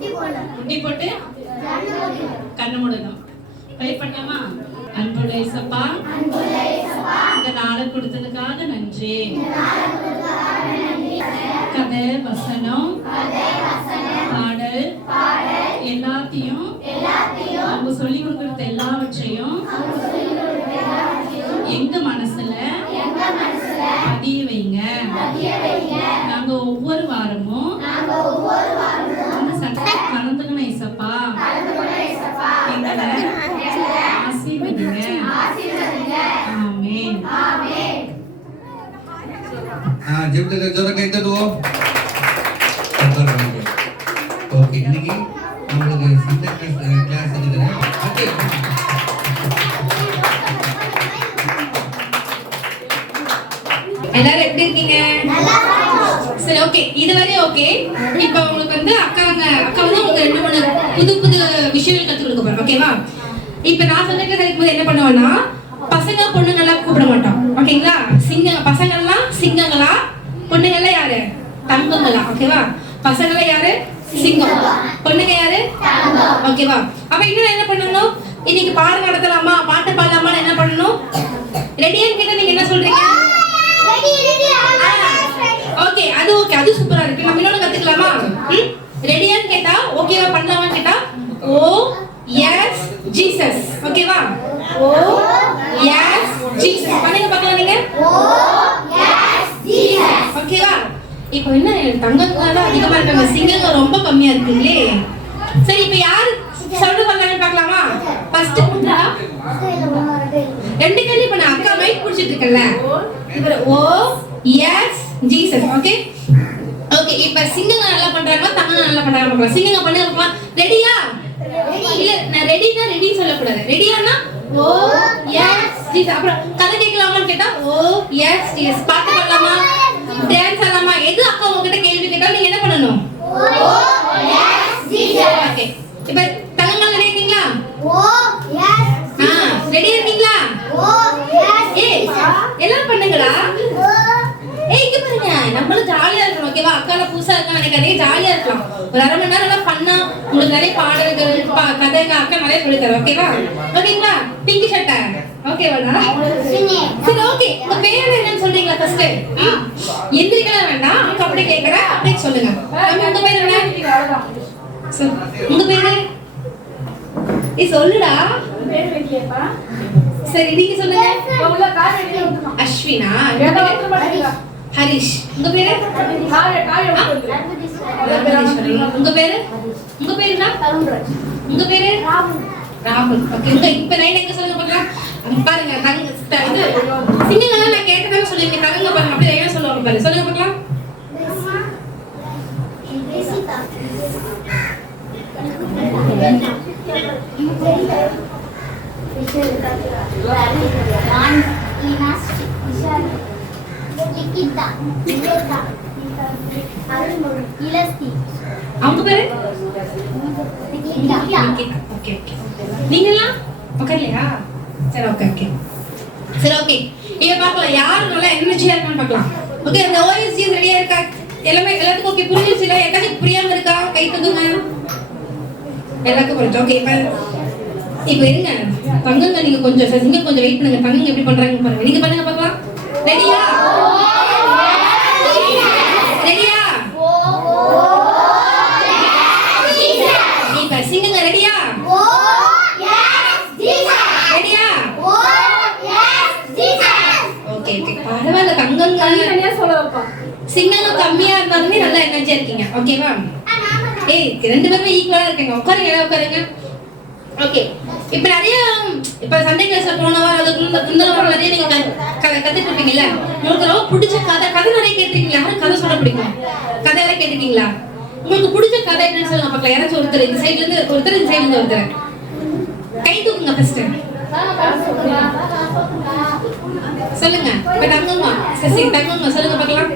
முட்டி போட்டு கண்ணு மூடணும். ட்ரை பண்ணலாமா? அன்புள்ள இயேசப்பா, இந்த நாளை கொடுத்ததுக்காக நன்றி. கதை, வசனம், பாடல் எல்லாத்தையும் அவங்க சொல்லி கொடுக்கறது எல்லாவற்றையும் எங்க மனசுல பதிய வைங்க. நாங்க ஒவ்வொரு வாரமும் அந்த சட்டை கலந்துக்கணும் இயேசப்பா. எங்களை ஆசீர்வதிங்க. ஆமென். ஜெபத்துக்கு ஜோர கை தட்டுவோம். ஓகே, இன்னைக்கு உங்களுக்கு சண்டே கிளாஸ் எடுக்கிறேன். எல்லாரும் எப்படி இருக்கீங்க? சரி, ஓகே, இதுவரை ஓகே. இப்போ உங்களுக்கு வந்து அக்கா வந்து உங்களுக்கு 2-3 புது விஷயங்கள் கற்றுக் கொடுக்க போறோம். ஓகேவா? இப்போ நான் சொன்ன போது என்ன பண்ணுவேன்னா, பசங்க பொண்ணுங்கெல்லாம் கூப்பிட மாட்டோம். ஓகேங்களா? பசங்கள்லாம் சிங்கங்களா, பொண்ணுங்கெல்லாம் யாரு தங்கங்களா? ஓகேவா? பசங்கெல்லாம் யாரு சிங்கம், பொண்ணுங்க யாரு? ஓகேவா? அப்ப இன்னும் என்ன பண்ணணும்? இன்னைக்கு பாடம் நடத்தலாமா, பாட்டு பாடலாமா, என்ன பண்ணணும்? ரெடியான்னு கேட்டா நீங்க என்ன சொல்றீங்க? ஓகே, அது ஓகே, அது சூப்பரா இருக்கு. நம்ம இன்னொன்னு கத்துக்கலாமா? ரெடியான்னு கேட்டா ஓகேவா, பண்ணலாமான்னு கேட்டா ஓ எஸ் ஜீசஸ். ஓகேவா? ஓ எஸ் ஜீசஸ் பண்ணுங்க பார்க்கலாம். நீங்க ஓ எஸ் ஜீசஸ். ஓகேவா? இப்போ என்ன தங்கங்க தான் அதிகமா இருக்காங்க, சிங்கங்க ரொம்ப கம்மியா இருக்குங்களே. சரி, இப்போ யார் சவுண்ட் பண்ணலாம்னு பார்க்கலாமா? ஃபர்ஸ்ட் குண்டா ரெண்டு கேள்வி பண்ண அக்கா மைக் பிடிச்சிட்டு இருக்கல. இப்போ ஓ எஸ் ஜீசஸ். ஓகே ஓகே, இப்போ சிங்கங்க நல்லா பண்றாங்க, தங்கங்க நல்லா பண்றாங்க பார்க்கலாம். சிங்கங்க பண்ணுங்க பார்க்கலாம். ரெடியா? இல்ல, நான் ரெடினா ரெடி சொல்லக்கூடாது. ரெடியானா ஓ எஸ் ஜீசஸ். அப்புறம் கதை கேட்கலாமான்னு கேட்டா ஓ எஸ் ஜீசஸ். பாட்டு பாடலாமா, டான்ஸ் ஆடலாமா, எது அக்கா உங்ககிட்ட கேள்வி கேட்டா நீங்க என்ன பண்ணணும்? ஓ எஸ் ஜீசஸ். ஓகே, இப்போ தங்கங்கள் ரெடி இருக்கீங்களா? ஓ எஸ். ரெடி இருக்கீங்களா? ஓ எஸ். எல்லாம் பண்ணுங்கடா. இங்க பாருங்க, நம்மளும் ஜாலியா இருக்கணும். ஓகேவா? அக்கால புதுசா இருக்கான்னு நினைக்காதீங்க, ஜாலியா இருக்கலாம். ஒரு 1/2 மணி நேரம் எல்லாம் பண்ணா உங்களுக்கு நிறைய பாடல்கள் கதைங்க அக்கா நிறைய சொல்லி தரேன். ஓகேவா? ஓகேங்களா? பிங்க் ஷர்ட் ஓகேவாடா? சரி, ஓகே. உங்க பேர் என்னன்னு சொல்றீங்களா? ஃபர்ஸ்ட் எந்திரிக்கலாம் வேண்டாம், அக்கா அப்படியே கேக்குறேன், அப்படியே சொல்லுங்க. உங்க பேர் என்ன? உங்க பேரு சொல்லுடா. சரி, நீங்க சொல்லுங்க. அஸ்வினா. ஹரிஷ். உங்க பேரு? உங்க பேரு? உங்க பேரு என்ன? உங்க பேரு? ராகுல். ஓகே, இப்ப நைட் எங்க சொல்லுங்க பார்க்கலாம். பாருங்க, தங்க இது சிங்கங்களா நான் கேட்டதா சொல்லிருக்கேன். தங்க பாருங்க, அப்படியே என்ன சொல்லுவாங்க பாருங்க. சொல்லுங்க பார்க்கலாம். அவங்க பேரு? ஓகே ஓகே, நீங்கலாம் உட்கார்லையா? சரி, ஓகே ஓகே, சரி, ஓகே. இங்க பார்க்கலாம் யாரு நல்லா எனர்ஜியா இருக்கான்னு பார்க்கலாம். ஓகே, இந்த ஓஎஸ்ஜி ரெடியா இருக்கா? எல்லாத்துக்கும் ஓகே, புரிஞ்சிருச்சுல? யாருக்காச்சும் புரியாம இருக்கா? கை தூக்குங்க. எல்லாருக்கும் புரிஞ்சு. ஓகே, இப்போ இருங்க தங்கங்க, நீங்க கொஞ்சம் சிங்க கொஞ்சம் வெயிட் பண்ணுங்க. தங்கங்க எப்படி பண்றாங்க பாருங்க. நீங்க பண்ணுங்க பார்க்கலாம். ரெடியா? ரெடியா? இப்ப சிங்கங்க ரெடியா? ரெடியா? ஓகே ஓகே, பரவாயில்ல. தங்கங்க சிங்கங்க கம்மியா இருந்தாலுமே நல்லா எனர்ஜியா இருக்கீங்க. ஓகேவா? ரெண்டு பேருமே ஈக்குவலா இருக்கீங்க. உட்காருங்க, எல்லாம் உட்காருங்க. ஓகே, இப்ப நிறைய சண்டே கிளாஸ்ல போன வாரம் அதுக்கு முந்தின வாரம் நிறைய நீங்க கத்துட்டு இருப்பீங்கல்ல. உங்களுக்கு ரொம்ப பிடிச்ச கதை நிறைய கேட்டிருக்கீங்களா? யாரும் கதை சொல்ல பிடிக்கும்? கதையெல்லாம் கேட்டிருக்கீங்களா? உங்களுக்கு பிடிச்ச கதை என்னன்னு சொல்லுங்க பார்க்கலாம். யாராச்சும் ஒருத்தர் இந்த சைட்ல இருந்து ஒருத்தர், இந்த சைட்ல இருந்து ஒருத்தர் கை தூக்குங்க ஃபர்ஸ்ட். சொல்லுங்க. இப்ப தங்கம்மா, சரி தங்கம்மா சொல்லுங்க பார்க்கலாம்.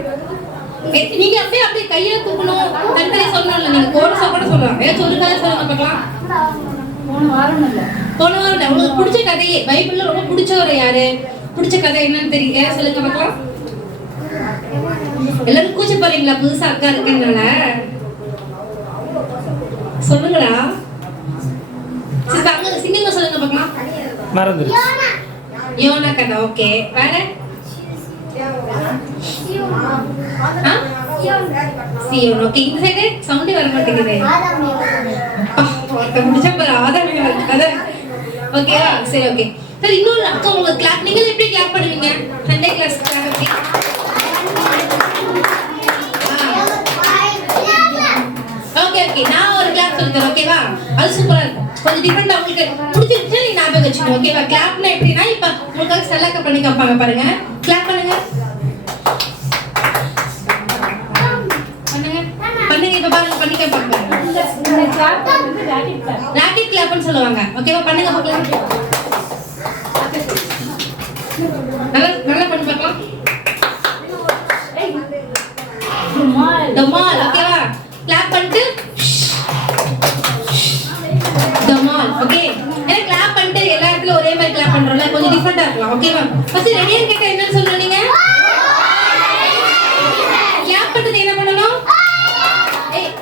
நீங்க அப்படியே கையில தூக்கணும், தனித்தனியா சொல்லணும்ல. நீங்க கோர்ஸா கூட சொல்லலாம். ஏதாச்சும் ஒரு கதை சொல்லுங்க பார்க்கலாம். போன வாரம் இல்ல, உங்களுக்கு பிடிச்ச கதையே பைபிள்ல ரொம்ப பிடிச்சவரை யாரு? பிடிச்ச கதை என்னன்னு தெரியும்? யார சொல்லுங்க பார்க்கலாம். எல்லாரும் கூச்ச போறீங்களா? புதுசா அக்கா இருக்கனால சொல்லுங்கடா. சரி அங்க சிங்கிள்ல சொல்லுங்க பார்க்கலாம். மறந்துருச்சு. யோனா கண்ணா. ஓகே. வேற? சியோன். ஓகே. இந்த சைடு சவுண்டே வர மாட்டேங்குது. முடிச்ச பாரு ஆதாமே வருது. ஓகேவா? சரி ஓகே. சரி இன்னொரு அக்கா உங்க கிளாஸ் நீங்க எப்படி கிளாப் பண்ணுவீங்க? சண்டே கிளாஸ் கிளாப் எப்படி? Okay okay. நான் ஒரு கிளாப் சொல்லி தரேன். ஓகேவா? அது சூப்பரா இருக்கும். கொஞ்சம் டிஃபரெண்டா உங்களுக்கு பிடிச்சிருச்சு நீ ஞாபகம் வச்சுக்கணும். ஓகேவா? கிளாப்னா எப்படின்னா இப்ப உங்களுக்கு செலக்ட் பண்ணி காப்பாங்க பாருங்க. கிளாப் பண்ணுங்க. பண்ணுங்க. பண்ணுங்க இப்ப பாருங்க பண்ணி காப்பாங்க. இந்த கிளாப் வந்து ராக்கெட் கிளாப். ராக்கெட் கிளாப்னு சொல்லுவாங்க. ஓகேவா? பண்ணுங்க பார்க்கலாம். நல்லா நல்லா பண்ணி பார்க்கலாம். டமால். ஓகேவா? கிளாப் பண்ணிட்டு டமால். ஓகே. ஏன்னா கிளாப் பண்ணிட்டு எல்லா இடத்துல ஒரே மாதிரி கிளாப் பண்றோம்ல கொஞ்சம் டிஃபரெண்டா இருக்கலாம். ஓகேவா? ஃபர்ஸ்ட் ரெடியா கேட்டா என்னன்னு சொல்றீங்க நீங்க? கிளாப் பண்ணிட்டு என்ன பண்ணணும்? ஏய்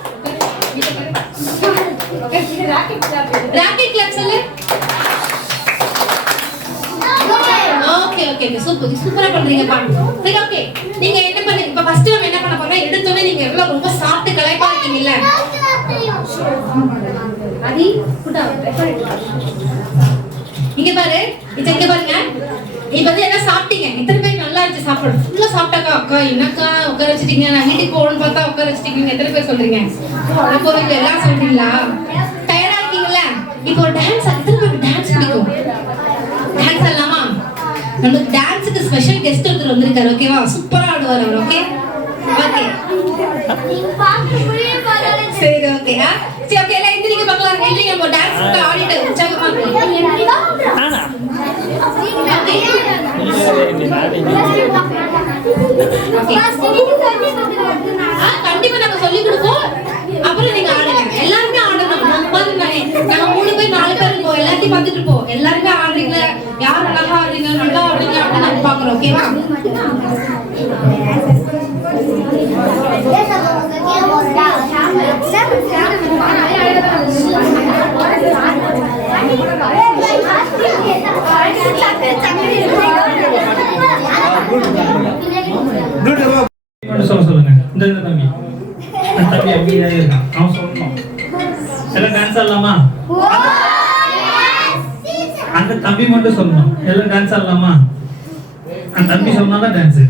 ராக்கெட் கிளாப் சொல்லு. ஓகே ஓகே சூப்பரா பண்றீங்க பா. சரி ஓகே. நீங்க என்ன பண்ணீங்க? இப்ப ஃபர்ஸ்ட் நம்ம என்ன பண்ண போறோம்? எடுத்தோனே நீங்க எவ்வளவு ரொம்ப சாப்பிட்டு களைப்பா இருக்கீங்கல்ல. அதி புடா இங்க பாரு. இங்க பாருங்க. நீ வந்து என்ன சாப்பிட்டீங்க? இத்தனை பேர் நல்லா இருந்துச்சு சாப்பாடு. ஃபுல்லா சாப்பிட்டாக்கா அக்கா என்னக்கா உட்கார வச்சிட்டீங்க? நான் வீட்டுக்கு போகணும்னு பார்த்தா உட்கார வச்சிட்டீங்க. எத்தனை பேர் சொல்றீங்க? போறீங்க எல்லாம் சொல்றீங்களா? டயர்டா இருக்கீங்களா? இப்போ ஒரு டான்ஸ் எத்தனை பேருக்கு டான்ஸ் பிடிக்கும்? டான்ஸ் ஆடலாமா? நமக்கு டான்ஸுக்கு ஸ்பெஷல் கெஸ்ட் ஒருத்தர் வந்திருக்காரு. ஓகேவா? சூப்பரா ஆடுவார் அவர். ஓகே ஓகே சரி ஓகே. சரி ஓகே எல்லாம் எந்திரிங்க பார்க்கலாம். எந்திரிங்க நம்ம டான்ஸ் ஆடிட்டு உற்சாகமா கண்டிப்பா நாங்க சொல்லி கொடுப்போம். அப்புறம் நீங்க ஆடுங்க. எல்லாருமே ஆடணும். நாங்க 3 பேர் 4 பேர் இருக்கோம். எல்லாத்தையும் பார்த்துட்டு இருப்போம். எல்லாருமே ஆடுறீங்களா? யார் நல்லா ஆடுறீங்க நல்லா ஆடுறீங்க அப்படின்னு நாங்க பாக்குறோம். ஓகேவா? சொல்லுங்க. இந்த தம்பி தம்பி அப்படியே இருக்கான். அவன் சொல்லணும். எல்லாம் டான்ஸ் ஆடலாமா? அந்த தம்பி மட்டும் சொல்லணும். எல்லாம் டான்ஸ் ஆடலாமா? அந்த தம்பி சொன்னாதான் டான்ஸ்.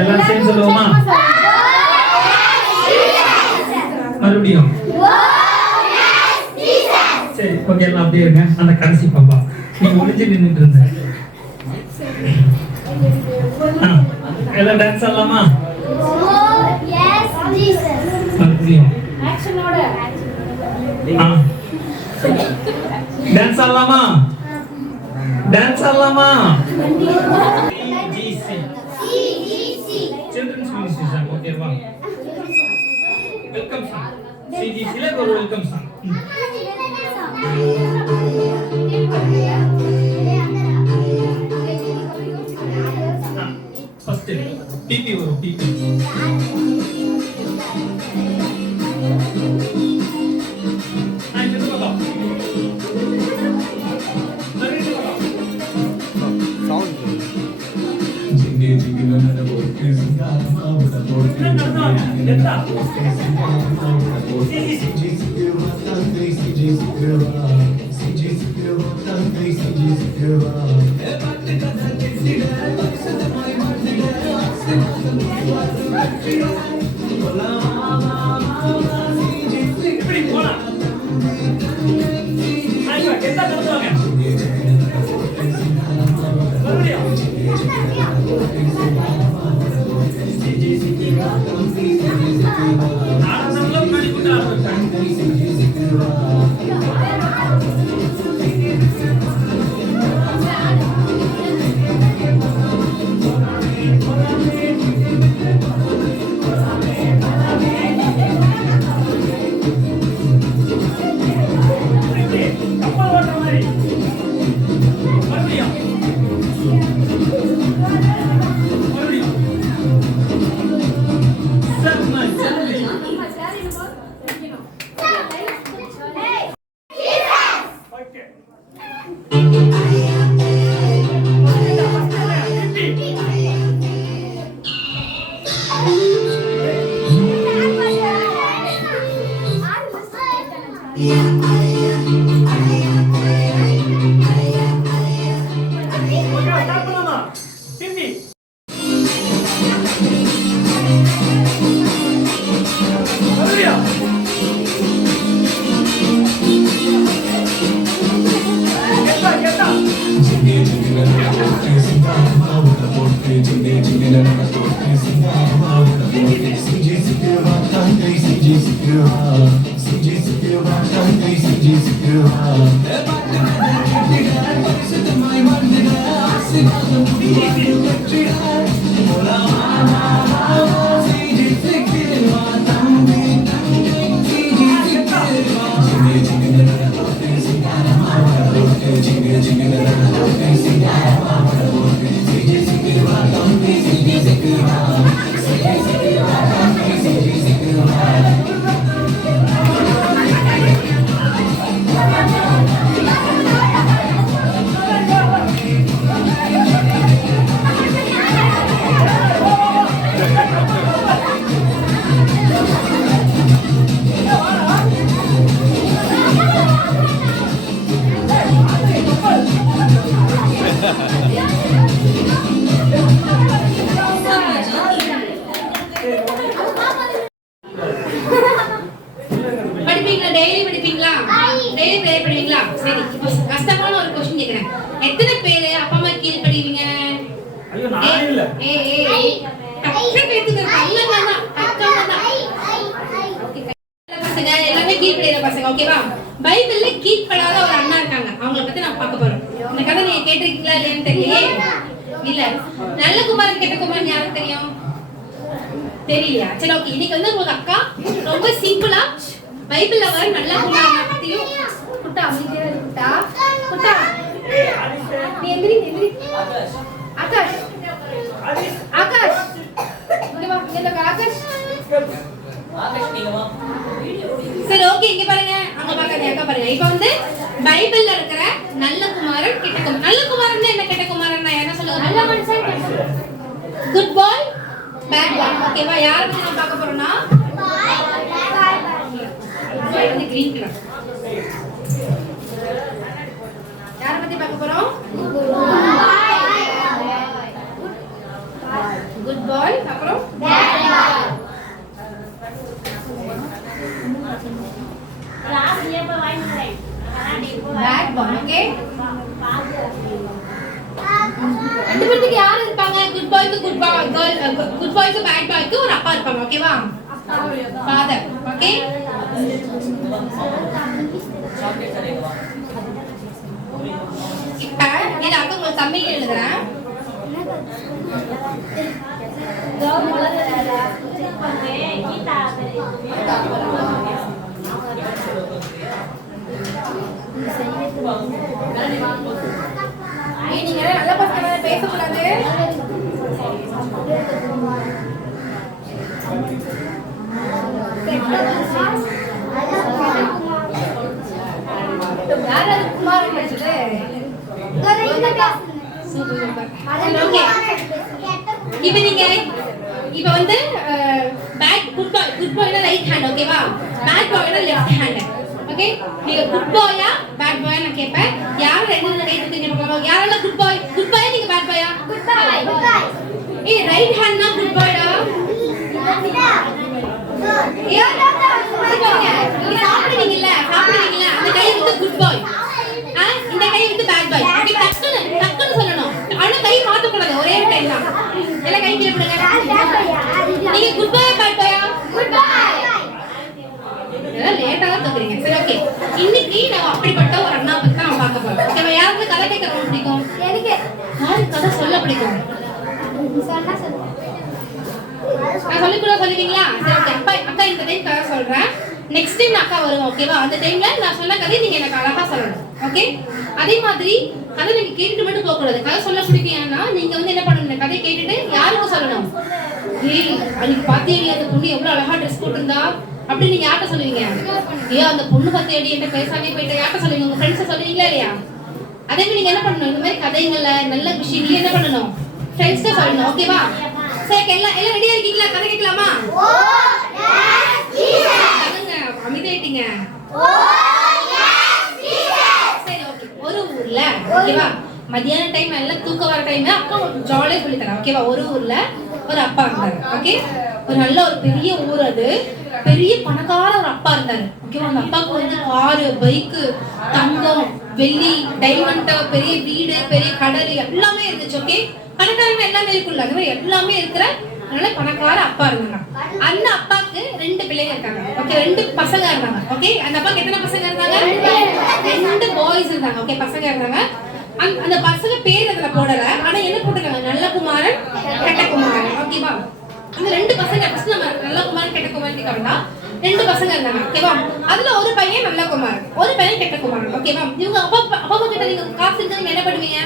எல்லாம் சேர்ந்து சொல்லுவோமா? மறுபடியும் சரி ஓகே. எல்லாம் அப்படியே இருங்க. அந்த கடைசி பாப்பா நீங்க ஒளிஞ்சு நின்றுட்டு இருந்த எல்லாம் டான்ஸ் ஆடலாமா? மறுபடியும் டான்ஸ் ஆடலாமா? டான்ஸ் ஆடலாமா? Children's Ministry song. Okay, wow. Welcome song. CGC ல ஒரு welcome song. First PP வரும் PP. படிப்பீங்களா? டெய்லி படிப்பீங்களா? டெய்லி ப்ரே பண்ணுவீங்களா? சரி, இப்போ கஷ்டமான ஒரு क्वेश्चन கேக்குறேன். எத்தனை பேர் அப்பா அம்மா கீழ் படிவீங்க? ஐயோ நான் இல்ல. டக்கு பேத்துங்க கல்லங்கனா டக்கங்கனா. பசங்க எல்லாமே கீழ் படிக்கிற பசங்க, ஓகேவா? பைபிள்ல கீழ்ப்படாத ஒரு அண்ணா இருக்காங்க. அவங்கள பத்தி நான் பார்க்க போறோம். இந்த கதை நீங்க கேட்டிருக்கீங்களா இல்லையான்னு தெரியலையே. இல்ல. நல்ல குமாரன் கெட்ட குமாரன் யாருக்கு தெரியும்? தெரியலையா? சரி, ஓகே. இன்னைக்கு வந்து உங்களுக்கு அக்கா ரொம்ப சிம்பிளா பைபிள்ல வர நல்ல குமாரனை பத்தியும் குட்டா அமைதியா குட்டா குட்டா நீ எந்திரி எந்திரி ஆகாஷ் ஆகாஷ் இங்க வா இங்க வா ஆகாஷ் நீங்க வா. சரி, ஓகே. இங்க பாருங்க, அங்க பாருங்க, அக்கா பாருங்க. இப்போ வந்து பைபிள்ல இருக்கிற நல்ல குமாரன் கெட்ட குமாரன். நல்ல குமாரன் என்ன, கெட்ட குமாரன் என்ன சொல்லுங்க? நல்ல மனுஷன், குட் பாய் பேட் பாய், ஓகேவா? யார பத்தி நம்ம பார்க்க போறோம்னா பாய் வந்து கிரீன் கலர். யார பத்தி பார்க்க போறோம்? குட் பாய் அப்புறம் bad boy. Bad boy, okay. ரெண்டு பேருக்கு யார் இருப்பாங்க? குட் பாய்க்கு குட் பாய் கேர்ள், குட் பாய்க்கு பேட் பாய்க்கு ஒரு அப்பா இருப்பாங்க, ஓகேவா? Father, okay. இப்ப இத அக்கா உங்களுக்கு தமிழ்ல எழுதுறேன். நீங்க நல்ல பசங்க பேசக்கூடாது. யாராவது குமார் பேசுது? இப்ப நீங்க இப்ப வந்து குட் பாய்னா ரைட் ஹேண்ட், ஓகேவா? பேட் பாய்னா லெஃப்ட் ஹேண்ட், ஓகே. நீங்க குட் பாயா பேட் பாயா நான் கேட்பேன். யார் ரெண்டு கை தூக்கி பார்க்கலாம். யாரெல்லாம் குட் பாயா நீங்க பேட் பாயா? குட் பாய். ஏய், ரைட் ஹேண்ட்னா குட் பாய்டா. நீங்க சாப்பிடுவீங்கல்ல அந்த கை வந்து குட் பாய், இந்த கை வந்து பேட் பாய். டக்குன்னு சொல்லணும். ஆனா கை மாத்த கூடாது, ஒரே டைம் தான். எல்லாம் கை கீழ போடுங்க. நீங்க குட் பாய் பேட் பாயா? குட் பாய். இதெல்லாம் லேட்டா தான் தூக்குறீங்க. சரி, ஓகே. இன்னைக்கு நான் அப்படிப்பட்ட ஒரு அண்ணா பத்தி தான் பார்க்க போறோம், ஓகேவா? யாருக்கு கதை கேட்க ரொம்ப பிடிக்கும்? எனக்கு யாருக்கு கதை சொல்ல பிடிக்கும்? நான் சொல்லிக்கூட சொல்லுவீங்களா? சரி, ஓகே. அக்கா இந்த டைம் கதை சொல்றேன். நெக்ஸ்ட் டைம் அக்கா வருவோம், ஓகேவா? அந்த டைம்ல நான் சொன்ன கதை நீங்க எனக்கு அழகா சொல்லணும், ஓகே? அதே மாதிரி கதை நீங்க கேட்டுட்டு மட்டும் போக கூடாது. கதை சொல்ல பிடிக்கலன்னா நீங்க வந்து என்ன பண்ணணும்? இந்த கதை கேட்டுட்டு யாருக்கு சொல்லணும்? ஏய், அன்னைக்கு பாத்தியடி அந்த பொண்ணு எவ்வளவு அழகா ட்ரெஸ் போட்டிருந்தா அப்படி நீங்க யார்கிட்ட சொல்லுவீங்க? ஏன் அந்த பொண்ணு பாத்தியடி என்ன பேசாமே போயிட்டு யார்கிட்ட சொல்லுவீங்க? உங்க ஃப்ரெண்ட்ஸ் சொல்லுவீங்களா இல்லையா? அதே மாதிரி நீங்க என்ன பண்ணணும்? இந்த மாதிரி கதைகள்ல நல்ல விஷயங்களே என்ன பண்ணணும்? ஃப்ரெண்ட்ஸ்ட சொல்லணும், ஓகேவா? சரி, எல்லாம் ரெடியா இருக்கீங்களா? கதை கேட்கலாமா? அமைதியாயிட்டீங்க. ஓகேவா? மத்தியான டைம் எல்லாம் தூக்க வர டைம் அப்பா ஜாலியா சொல்லி தரேன். ஓகேவா? ஒரு ஊர்ல ஒரு அப்பா இருந்தாரு. ஓகே, ஒரு நல்ல ஒரு பெரிய ஊர், அது பெரிய பணக்கார ஒரு அப்பா இருந்தாரு. ஓகேவா? அந்த அப்பாவுக்கு வந்து காரு, பைக்கு, தங்கம், வெள்ளி, டைமண்ட், பெரிய வீடு, பெரிய கடல் எல்லாமே இருந்துச்சு. ஓகே, பணக்காரங்க எல்லாமே இருக்குல்ல, அது மாதிரி எல்லாமே இருக்கிற அதனால பணக்கார அப்பா இருந்தாங்க. அந்த அப்பாவுக்கு 2 பிள்ளைங்க இருக்காங்க. ஓகே, 2 பசங்க இருந்தாங்க. ஓகே, அந்த அப்பாவுக்கு எத்தனை பசங்க இருந்தாங்க? 2 பாய்ஸ் இருந்தாங்க. ஓகே, பசங்க இருந்தாங்க. அந்த பசங்க பேர் அதுல போடல, ஆனா என்ன போட்டுருக்காங்க? நல்ல குமாரன், கெட்ட குமாரன். ஓகேவா? அந்த 2 பசங்க ஃபர்ஸ்ட் நம்ம நல்ல குமாரன் கெட்ட குமாரன் கேட்டா 2 பசங்க இருந்தாங்க. ஓகேவா? அதுல ஒரு பையன் நல்ல குமாரன், ஒரு பையன் கெட்ட குமாரன். ஓகேவா? இவங்க அப்பா கிட்ட நீங்க காசு இருந்தா நீங்க என்ன பண்ணுவீங்க?